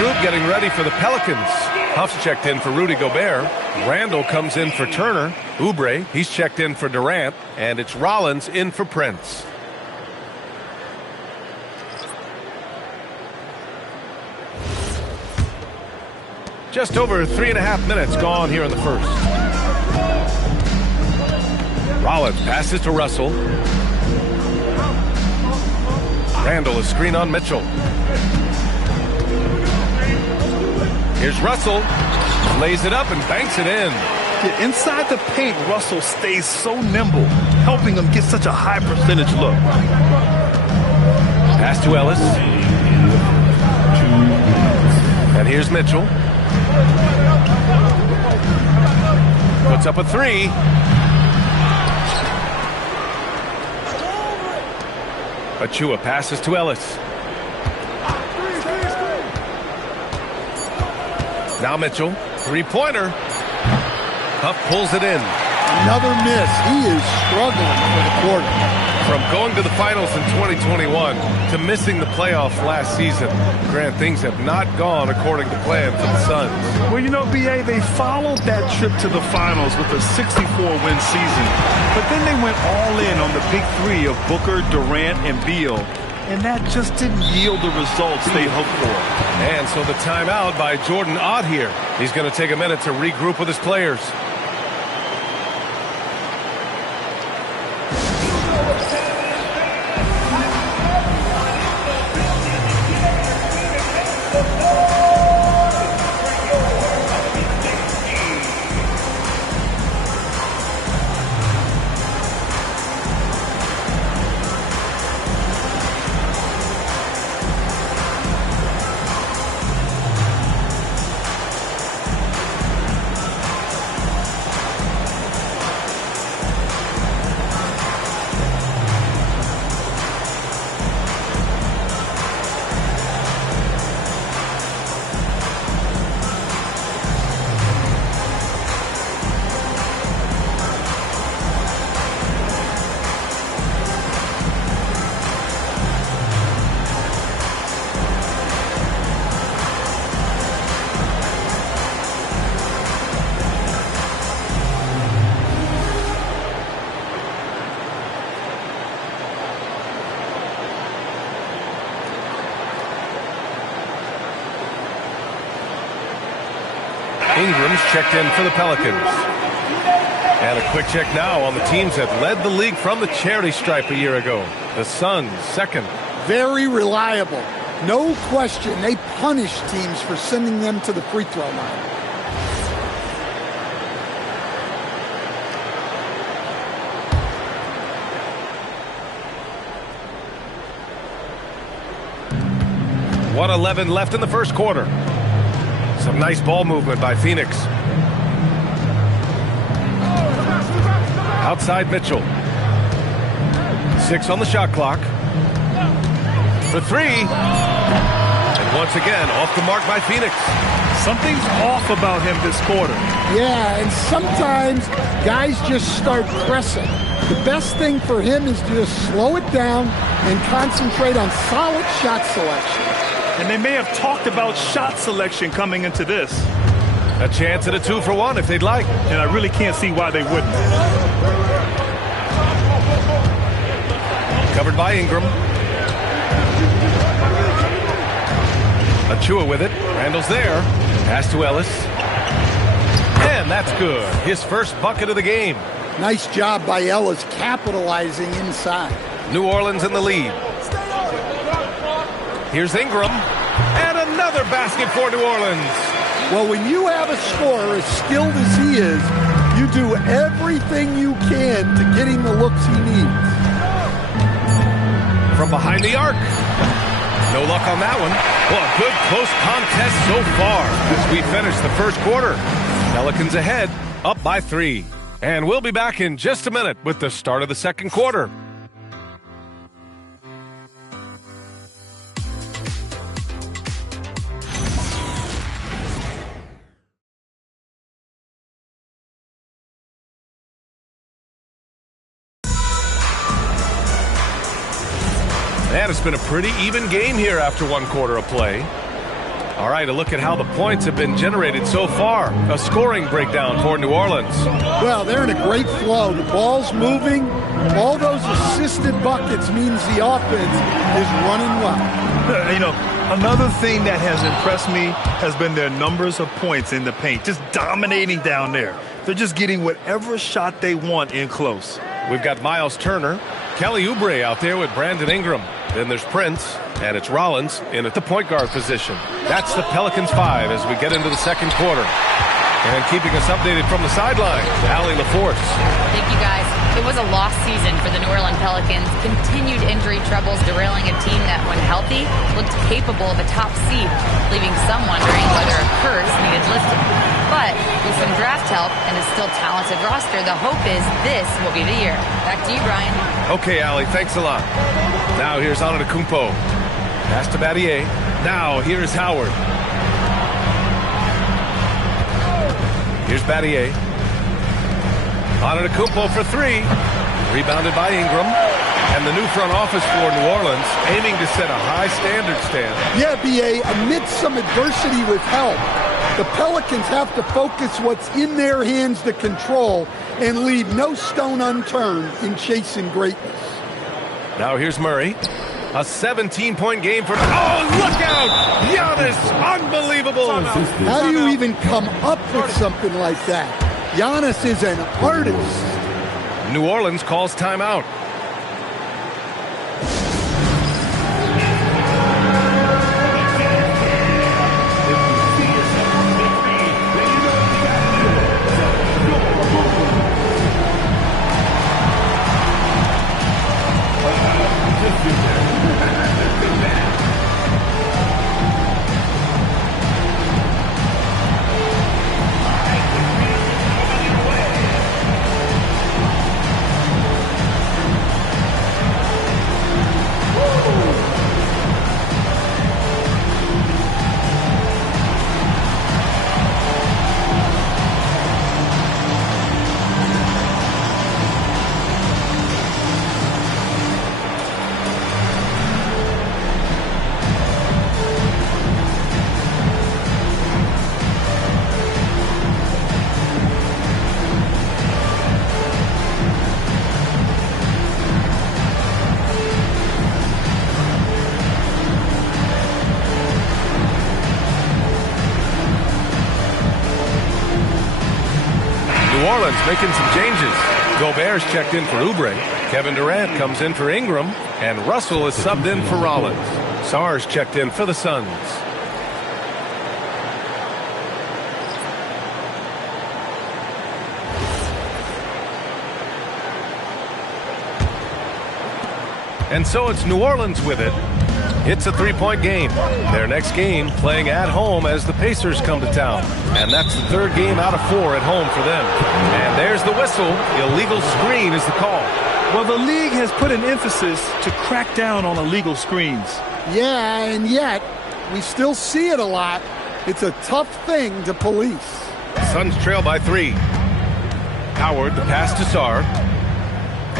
group getting ready for the Pelicans. Huff's checked in for Rudy Gobert. Randall comes in for Turner. Oubre, he's checked in for Durant. And it's Rollins in for Prince. Just over 3.5 minutes gone here in the first. Rollins passes to Russell. Randall is screen on Mitchell. Here's Russell. Lays it up and banks it in. Yeah, inside the paint, Russell stays so nimble, helping him get such a high percentage look. Pass to Ellis. And here's Mitchell. Puts up a three. Achua passes to Ellis. Now Mitchell, three-pointer. Huff pulls it in. Another miss. He is struggling for the quarter. From going to the finals in 2021 to missing the playoffs last season, Grant, things have not gone according to plan for the Suns. Well, you know, B.A., they followed that trip to the finals with a 64-win season. But then they went all in on the big three of Booker, Durant, and Beal. And that just didn't yield the results they hoped for. And so the timeout by Jordan Ott here. He's going to take a minute to regroup with his players. Ingram's checked in for the Pelicans. And a quick check now on the teams that led the league from the charity stripe a year ago. The Suns, second. Very reliable. No question. They punish teams for sending them to the free throw line. .111 left in the first quarter. Some nice ball movement by Phoenix. Outside Mitchell. 6 on the shot clock. For 3. And once again, off the mark by Phoenix. Something's off about him this quarter. Yeah, and sometimes guys just start pressing. The best thing for him is to just slow it down and concentrate on solid shot selection. And they may have talked about shot selection coming into this. A chance at a 2-for-1 if they'd like. And I really can't see why they wouldn't. Covered by Ingram. Achua with it. Randall's there. Pass to Ellis. And that's good. His first bucket of the game. Nice job by Ellis capitalizing inside. New Orleans in the lead. Here's Ingram, and another basket for New Orleans. Well, when you have a scorer as skilled as he is, you do everything you can to get him the looks he needs. From behind the arc. No luck on that one. Well, a good close contest so far as we finish the first quarter. Pelicans ahead, up by 3. And we'll be back in just a minute with the start of the second quarter. And it's been a pretty even game here after one quarter of play. All right, a look at how the points have been generated so far. A scoring breakdown for New Orleans. Well, they're in a great flow. The ball's moving. All those assisted buckets means the offense is running well. You know, another thing that has impressed me has been their numbers of points in the paint, just dominating down there. They're just getting whatever shot they want in close. We've got Miles Turner, Kelly Oubre out there with Brandon Ingram. Then there's Prince, and it's Rollins in at the point guard position. That's the Pelicans 5 as we get into the second quarter. And keeping us updated from the sideline, Allie LaForce. Thank you, guys. It was a lost season for the New Orleans Pelicans. Continued injury troubles derailing a team that, when healthy, looked capable of a top seed, leaving some wondering whether a curse needed lifting. But with some draft help and a still talented roster, the hope is this will be the year. Back to you, Brian. Okay, Allie, thanks a lot. Now here's Antetokounmpo. Pass to Battier. Now here's Howard. Here's Battier. Antetokounmpo for three. Rebounded by Ingram. And the new front office for New Orleans aiming to set a high standard, Stan. Yeah, B.A., amidst some adversity with help, the Pelicans have to focus what's in their hands to control and leave no stone unturned in chasing greatness. Now here's Murray. A 17-point game for... Oh, look out! Giannis, unbelievable! How do you even come up with something like that? Giannis is an artist. New Orleans calls timeout. Making some changes. Gobert's checked in for Oubre. Kevin Durant comes in for Ingram. And Russell is subbed in for Rollins. Sarr's checked in for the Suns. And so it's New Orleans with it. It's a three-point game. Their next game playing at home as the Pacers come to town. And that's the third game out of 4 at home for them. And there's the whistle. Illegal screen is the call. Well, the league has put an emphasis to crack down on illegal screens. Yeah, and yet we still see it a lot. It's a tough thing to police. Suns trail by 3. Howard, the pass to Sarr.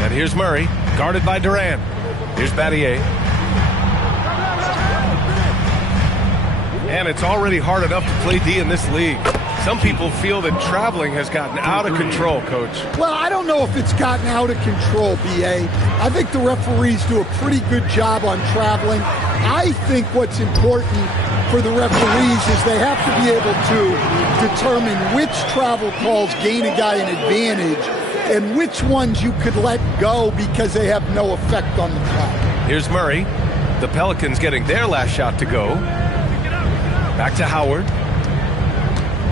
And here's Murray, guarded by Durant. Here's Battier. And it's already hard enough to play D in this league. Some people feel that traveling has gotten out of control, Coach. Well, I don't know if it's gotten out of control, B.A. I think the referees do a pretty good job on traveling. I think what's important for the referees is they have to be able to determine which travel calls gain a guy an advantage and which ones you could let go because they have no effect on the play. Here's Murray. The Pelicans getting their last shot to go. Back to Howard.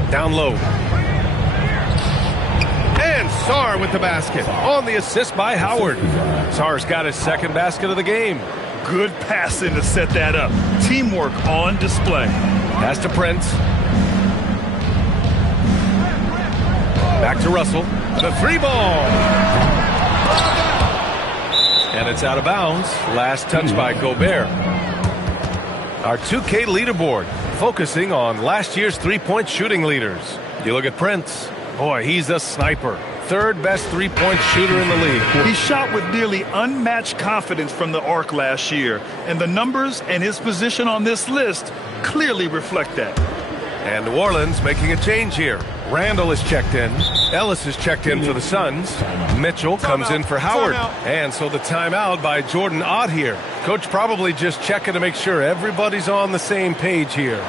Down low. And Sarr with the basket. On the assist by Howard. Sarr's got his second basket of the game. Good passing to set that up. Teamwork on display. Pass to Prince. Back to Russell. The 3-ball. And it's out of bounds. Last touch by Gobert. Our 2K leaderboard, focusing on last year's three-point shooting leaders. You look at Prince. Boy, he's a sniper. Third best three-point shooter in the league. He shot with nearly unmatched confidence from the arc last year. And the numbers and his position on this list clearly reflect that. And New Orleans making a change here. Randall is checked in. Ellis is checked in for the Suns. Mitchell comes in for Howard. And so the timeout by Jordan Ott here. Coach probably just checking to make sure everybody's on the same page here.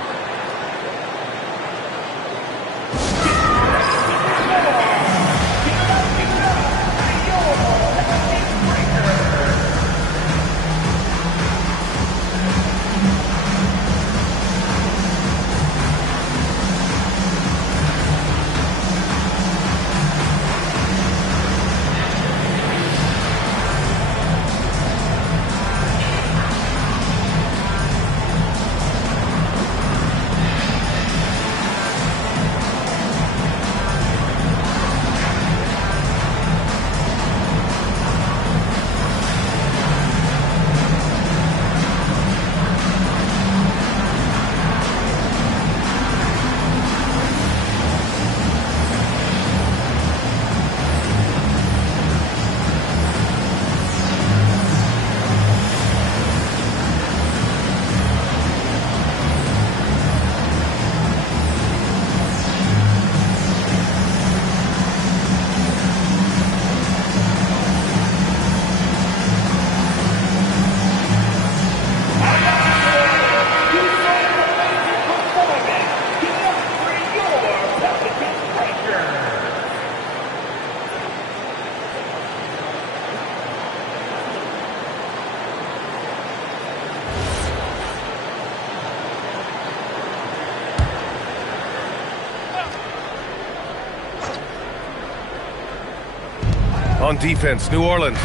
On defense, New Orleans.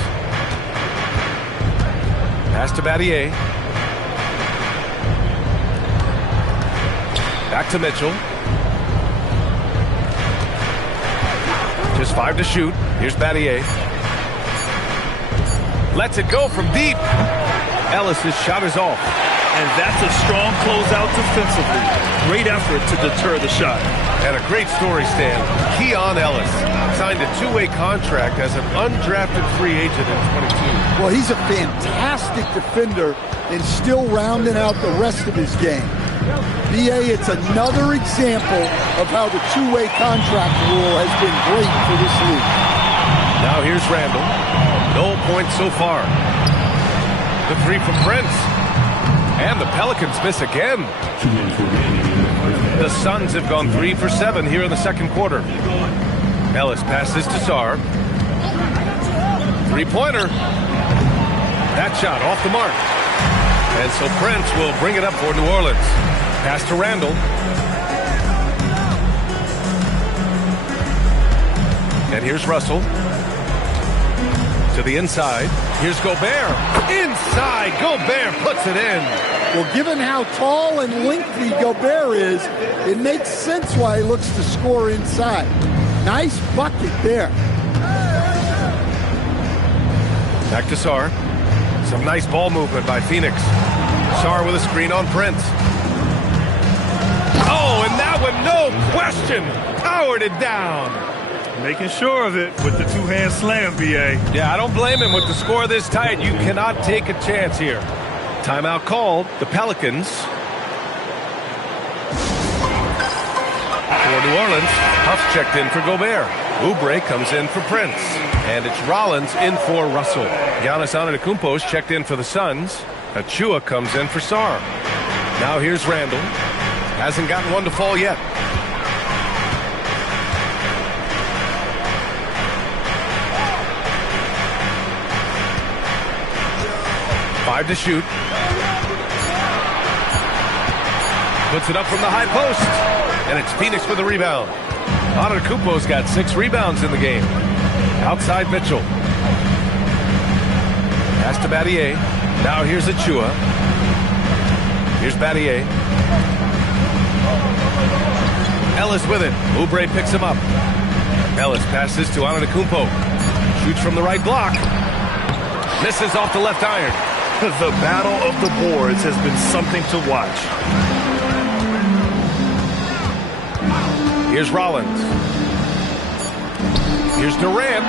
Pass to Battier. Back to Mitchell. Just 5 to shoot. Here's Battier. Lets it go from deep. Ellis's shot is off. And that's a strong closeout defensively. Great effort to deter the shot. And a great story, Stan. Keon Ellis signed a 2-way contract as an undrafted free agent in 22. Well, he's a fantastic defender and still rounding out the rest of his game. BA, it's another example of how the 2-way contract rule has been great for this league. Now here's Randall. No points so far. The 3 from Prince. And the Pelicans miss again. The Suns have gone 3 for 7 here in the second quarter. Ellis passes to Sarr. 3-pointer. That shot off the mark. And so Prince will bring it up for New Orleans. Pass to Randall. And here's Russell. To the inside. Here's Gobert. Inside. Gobert puts it in. Well, given how tall and lengthy Gobert is, it makes sense why he looks to score inside. Nice bucket there. Back to Sarr. Some nice ball movement by Phoenix. Sarr with a screen on Prince. Oh, and that one, no question, powered it down. Making sure of it with the two-hand slam, BA. Yeah, I don't blame him with the score this tight. You cannot take a chance here. Timeout called. The Pelicans. For New Orleans, Huff's checked in for Gobert. Oubre comes in for Prince. And it's Rollins in for Russell. Giannis Antetokounmpo's checked in for the Suns. Achua comes in for Sarr. Now here's Randall. Hasn't gotten one to fall yet. Five to shoot. Puts it up from the high post. And it's Phoenix with the rebound. Antetokounmpo's got 6 rebounds in the game. Outside Mitchell. Pass to Battier. Now here's Achua. Here's Battier. Ellis with it. Oubre picks him up. Ellis passes to Antetokounmpo. Shoots from the right block. Misses off the left iron. The battle of the boards has been something to watch. Here's Rollins. Here's Durant.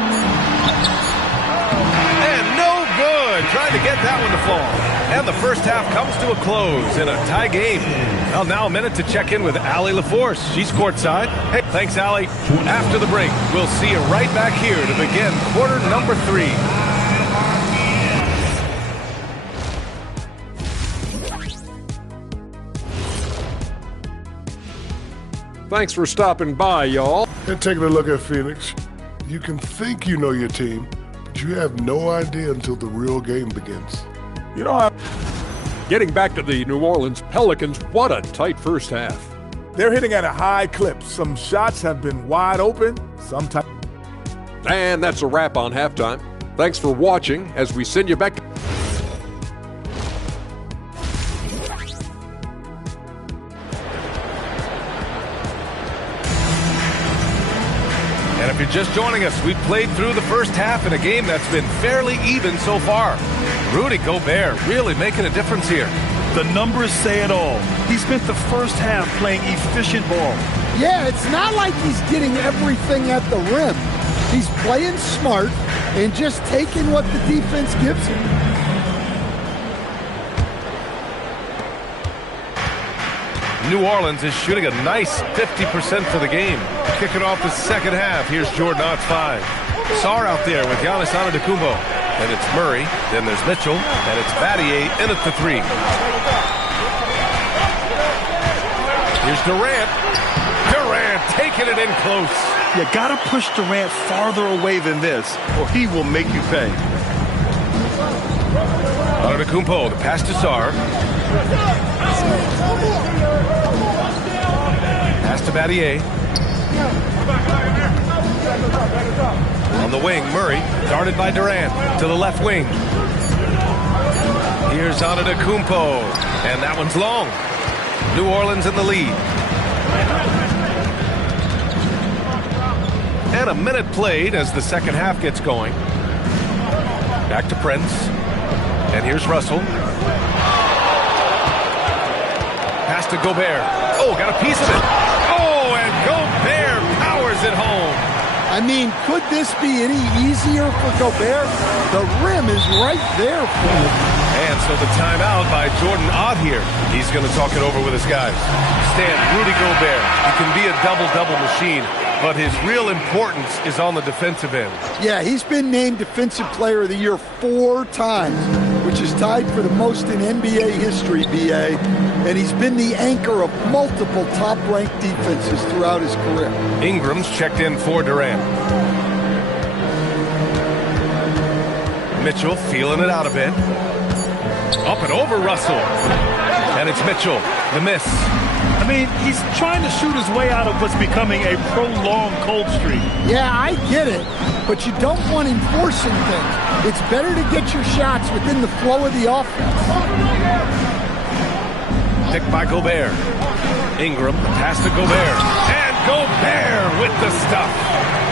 And no good. Trying to get that one to fall. And the first half comes to a close in a tie game. Well, now a minute to check in with Allie LaForce. She's courtside. Hey, thanks, Allie. After the break, we'll see you right back here to begin quarter number 3. Thanks for stopping by, y'all. And taking a look at Phoenix, you can think you know your team, but you have no idea until the real game begins. You don't have... Getting back to the New Orleans Pelicans, what a tight first half. They're hitting at a high clip. Some shots have been wide open. Sometimes. And that's a wrap on halftime. Thanks for watching as we send you back to... And if you're just joining us, we've played through the first half in a game that's been fairly even so far. Rudy Gobert really making a difference here. The numbers say it all. He spent the first half playing efficient ball. Yeah, it's not like he's getting everything at the rim. He's playing smart and just taking what the defense gives him. New Orleans is shooting a nice 50% for the game. Kicking off the second half, here's Jordan Ott's 5. Sarr out there with Giannis Antetokounmpo. And it's Murray, then there's Mitchell, and it's Battier in at the 3. Here's Durant. Durant taking it in close. You gotta push Durant farther away than this, or he will make you pay. Antetokounmpo, the pass to Sarr. Pass to Battier. On the wing, Murray, guarded by Durant, to the left wing. Here's Antetokounmpo, and that one's long. New Orleans in the lead. And a minute played as the second half gets going. Back to Prince. And here's Russell. Pass to Gobert. Oh, got a piece of it. Oh, and Gobert powers it home. I mean, could this be any easier for Gobert? The rim is right there for him. And so the timeout by Jordan Ott here. He's going to talk it over with his guys. Stan, Rudy Gobert. He can be a double-double machine, but his real importance is on the defensive end. Yeah, he's been named Defensive Player of the Year 4 times, which is tied for the most in NBA history, BA. And he's been the anchor of multiple top-ranked defenses throughout his career. Ingram's checked in for Durant. Mitchell feeling it out a bit. Up and over Russell. And it's Mitchell. The miss. I mean, he's trying to shoot his way out of what's becoming a prolonged cold streak. Yeah, I get it, but you don't want him forcing things. It's better to get your shots within the flow of the offense. Picked by Gobert. Ingram, pass to Gobert. And Gobert with the stuff.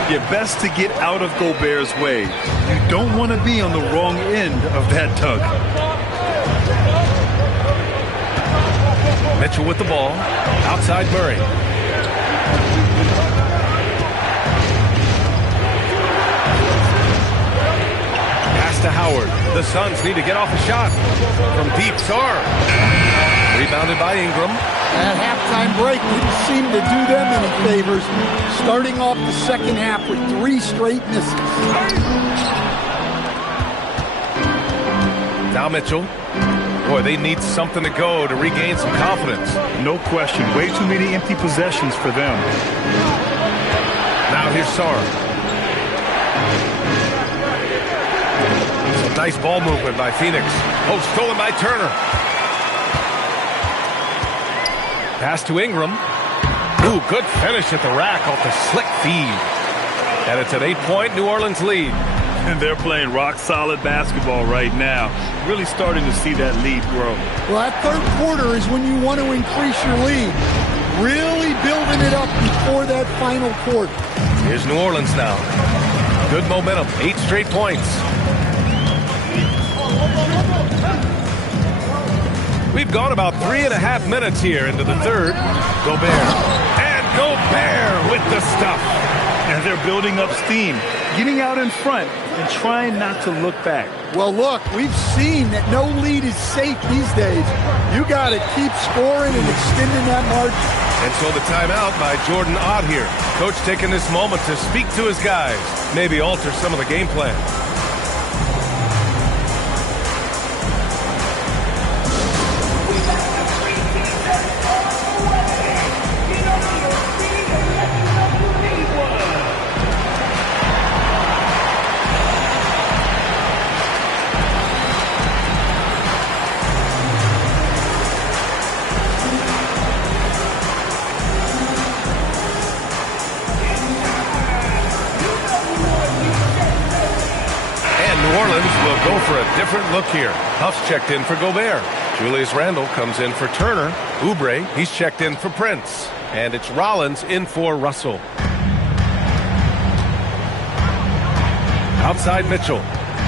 You're best to get out of Gobert's way. You don't want to be on the wrong end of that tug. Mitchell with the ball. Outside Murray. Pass to Howard. The Suns need to get off a shot. From deep, Sarr. Rebounded by Ingram. That halftime break didn't seem to do them any favors. Starting off the second half with 3 straight misses. Now Mitchell. Boy, they need something to go to regain some confidence. No question. Way too many empty possessions for them. Now here's Sarr. Some nice ball movement by Phoenix. Oh, stolen by Turner. Pass to Ingram. Ooh, good finish at the rack off the slick feed. And it's an 8-point New Orleans lead. And they're playing rock-solid basketball right now. Really starting to see that lead grow. Well, that third quarter is when you want to increase your lead. Really building it up before that final quarter. Here's New Orleans now. Good momentum. 8 straight points. We've gone about 3.5 minutes here into the third. Gobert. And Gobert with the stuff. And they're building up steam. getting out in front and trying not to look back. Well, look, we've seen that no lead is safe these days. You got to keep scoring and extending that margin. And so the timeout by Jordan Ott here. Coach taking this moment to speak to his guys, maybe alter some of the game plan. Different look here. Huff's checked in for Gobert. Julius Randle comes in for Turner. Oubre, he's checked in for Prince. And it's Rollins in for Russell. Outside Mitchell.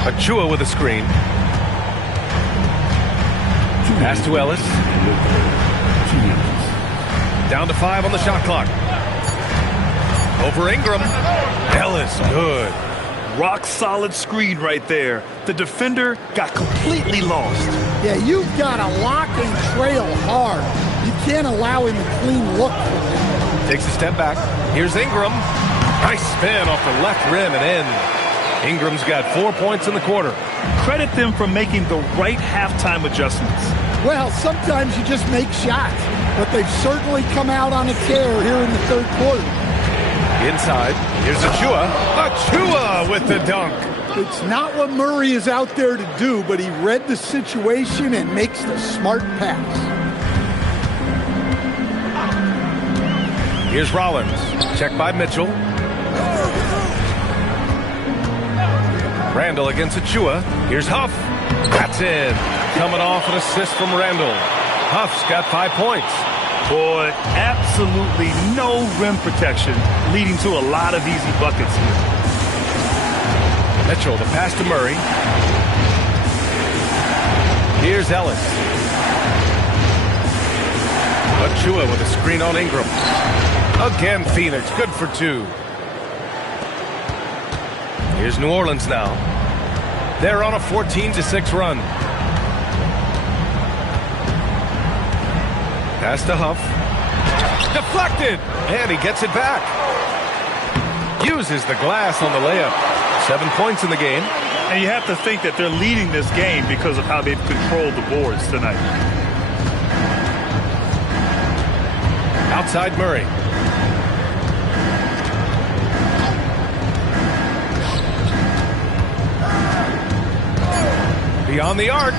Achua with a screen. Pass to Ellis. Down to 5 on the shot clock. Over Ingram. Ellis, good. Rock solid screen right there. The defender got completely lost. Yeah, you've got to lock and trail hard. You can't allow him a clean look from him. Takes a step back. Here's Ingram. Nice spin off the left rim and in. Ingram's got 4 points in the quarter. Credit them for making the right halftime adjustments. Well, sometimes you just make shots, but they've certainly come out on a tear here in the third quarter. Inside, here's Achua. Achua with the dunk. It's not what Murray is out there to do, but he read the situation and makes the smart pass. Here's Rollins. Check by Mitchell. Randle against Achua. Here's Huff. That's in. Coming off an assist from Randle. Huff's got 5 points. Boy, absolutely no rim protection, leading to a lot of easy buckets here. Mitchell, the pass to Murray. Here's Ellis. Achua with a screen on Ingram. Again, Phoenix, good for 2. Here's New Orleans now. They're on a 14-6 run. Pass to Huff. Deflected! And he gets it back. Uses the glass on the layup. 7 points in the game. And you have to think that they're leading this game because of how they've controlled the boards tonight. Outside Murray. Beyond the arc.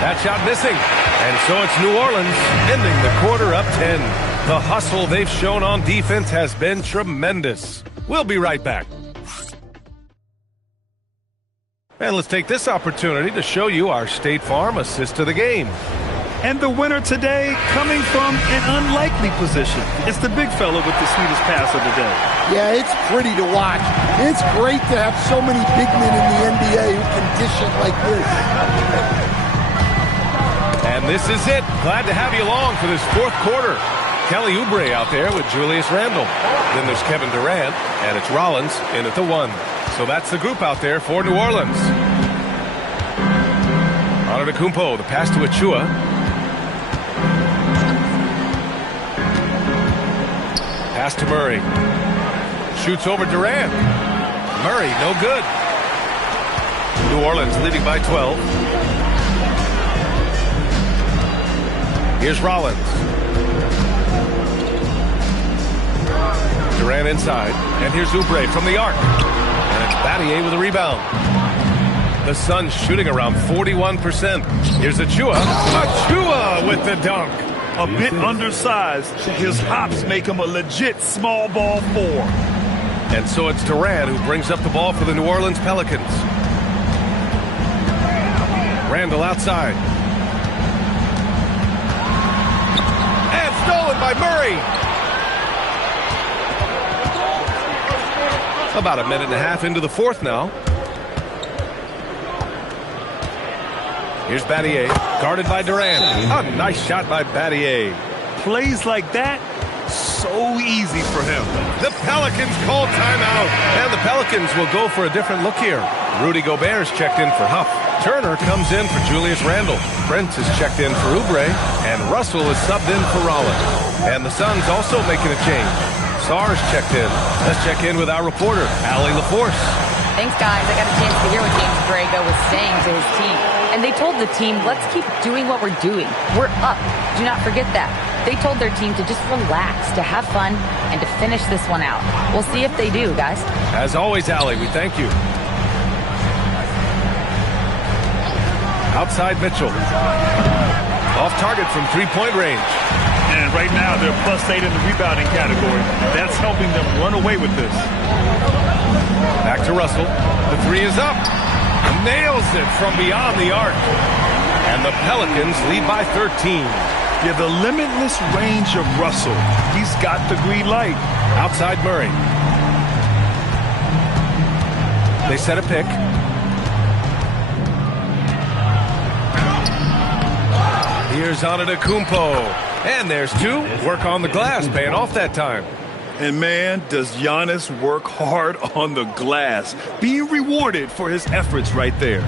That shot missing. And so it's New Orleans ending the quarter up 10. The hustle they've shown on defense has been tremendous. We'll be right back. And let's take this opportunity to show you our State Farm assist to the game. And the winner today coming from an unlikely position. It's the big fella with the sweetest pass of the day. Yeah, it's pretty to watch. It's great to have so many big men in the NBA who can dish it like this. And this is it. Glad to have you along for this fourth quarter. Kelly Oubre out there with Julius Randle. Then there's Kevin Durant, and it's Rollins in at the 1. So that's the group out there for New Orleans. Antetokounmpo, the pass to Achua. Pass to Murray. Shoots over Durant. Murray, no good. New Orleans leading by 12. Here's Rollins. Durant inside. And here's Oubre from the arc. And it's Battier with a rebound. The Suns shooting around 41%. Here's Achua. Achua with the dunk. A bit undersized. His hops make him a legit small ball 4. And so it's Durant who brings up the ball for the New Orleans Pelicans. Randle outside. And stolen by Murray. About a minute and a half into the fourth now. Here's Battier, guarded by Durant. A nice shot by Battier. Plays like that so easy for him. The Pelicans call timeout, and the Pelicans will go for a different look here. Rudy Gobert's checked in for Huff. Turner comes in for Julius Randle. Prince is checked in for Oubre, and Russell is subbed in for Rollins. And the Suns also making a change. Sarr's checked in. Let's check in with our reporter, Allie LaForce. Thanks, guys. I got a chance to hear what James Borrego was saying to his team. And they told the team, let's keep doing what we're doing. We're up. Do not forget that. They told their team to just relax, to have fun, and to finish this one out. We'll see if they do, guys. As always, Allie, we thank you. Outside Mitchell. Off target from three-point range. And right now, they're +8 in the rebounding category. That's helping them run away with this. Back to Russell. The three is up. Nails it from beyond the arc. And the Pelicans lead by 13. Yeah, the limitless range of Russell. He's got the green light. Outside Murray. They set a pick. Here's Antetokounmpo. And there's two. Work on the glass, paying off that time. And man, does Giannis work hard on the glass. Being rewarded for his efforts right there.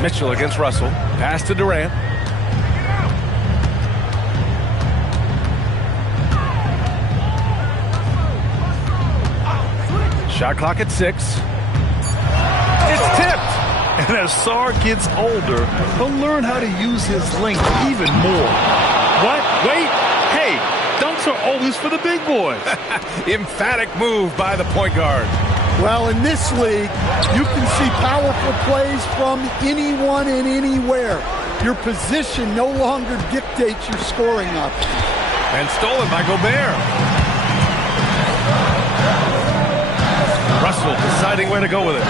Mitchell against Russell. Pass to Durant. Shot clock at 6. It's tipped. And as Sarr gets older, he'll learn how to use his length even more. What? Wait. Hey, dunks are always for the big boys. Emphatic move by the point guard. Well, in this league, you can see powerful plays from anyone and anywhere. Your position no longer dictates your scoring options. And stolen by Gobert. Russell deciding where to go with it.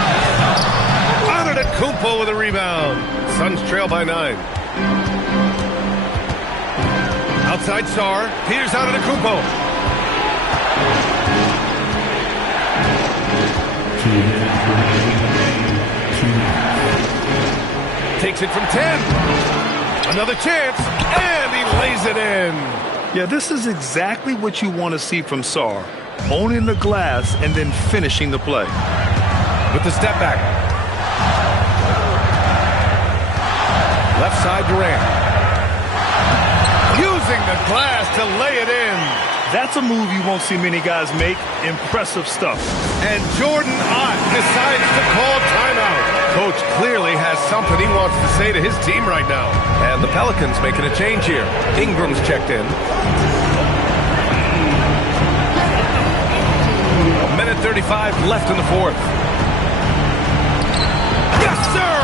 Antetokounmpo with a rebound. Suns trail by 9. Outside Sarr. Here's Antetokounmpo. Takes it from 10. Another chance. And he lays it in. Yeah, this is exactly what you want to see from Sarr. Owning the glass and then finishing the play. With the step back. Left side Durant. Using the glass to lay it in. That's a move you won't see many guys make. Impressive stuff. And Jordan Ott decides to call timeout. Coach clearly has something he wants to say to his team right now. And the Pelicans making a change here. Ingram's checked in. 1:35 left in the fourth. Yes, sir!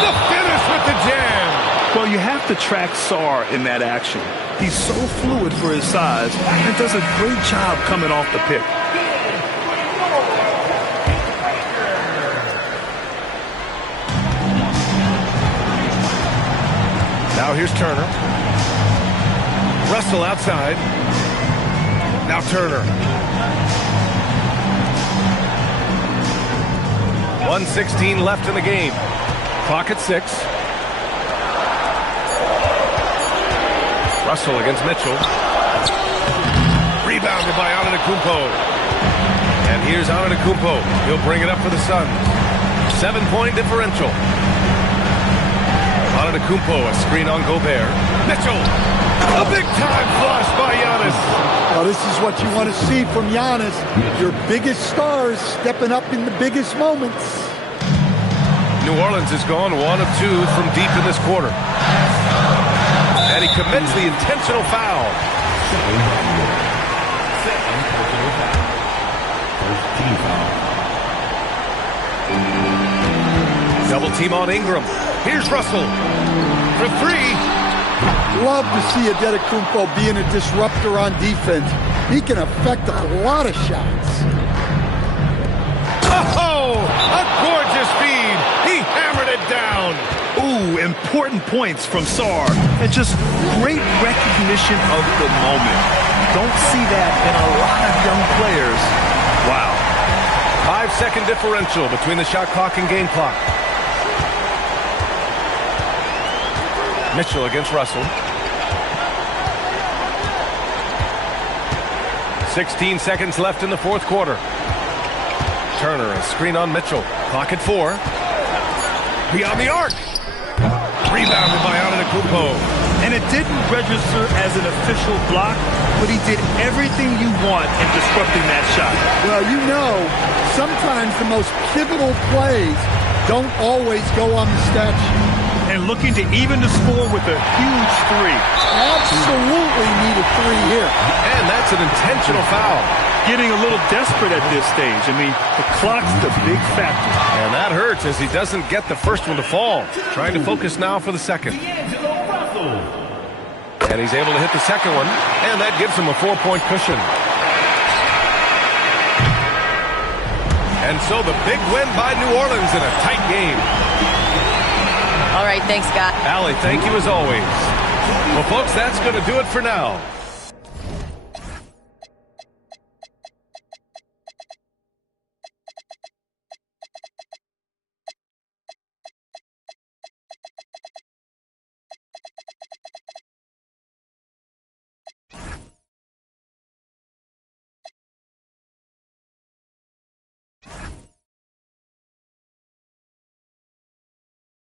The finish with the jam! Well, you have to track Sarr in that action. He's so fluid for his size and does a great job coming off the pick. Now here's Turner. Russell outside. Now Turner. 1:16 left in the game. Clock at 6. Russell against Mitchell. Rebounded by Antetokounmpo. And here's Antetokounmpo. He'll bring it up for the Suns. 7-point differential. Antetokounmpo, a screen on Gobert. Mitchell, a big-time flush by Giannis. Well, this is what you want to see from Giannis. Your biggest stars stepping up in the biggest moments. New Orleans has gone 1 of 2 from deep in this quarter. And he commits the intentional foul. Double team on Ingram. Here's Russell for 3. Love to see Antetokounmpo being a disruptor on defense. He can affect a lot of shots. Oh, a gorgeous feed. He hammered it down. Ooh, important points from Sarr. And just great recognition of the moment. Don't see that in a lot of young players. Wow. 5-second differential between the shot clock and game clock. Mitchell against Russell. 16 seconds left in the fourth quarter. Turner, a screen on Mitchell. Clock at 4. Beyond the arc. Rebounded by Antetokounmpo. And it didn't register as an official block, but he did everything you want in disrupting that shot. Well, you know, sometimes the most pivotal plays don't always go on the stat sheet. And looking to even the score with a huge 3. Absolutely need a 3 here. And that's an intentional foul. Getting a little desperate at this stage. I mean, the clock's the big factor. And that hurts as he doesn't get the first one to fall. Trying to focus now for the second. And he's able to hit the second one, and that gives him a 4-point cushion. And so the big win by New Orleans in a tight game. All right, thanks, Scott. Allie, thank you as always. Well, folks, that's going to do it for now.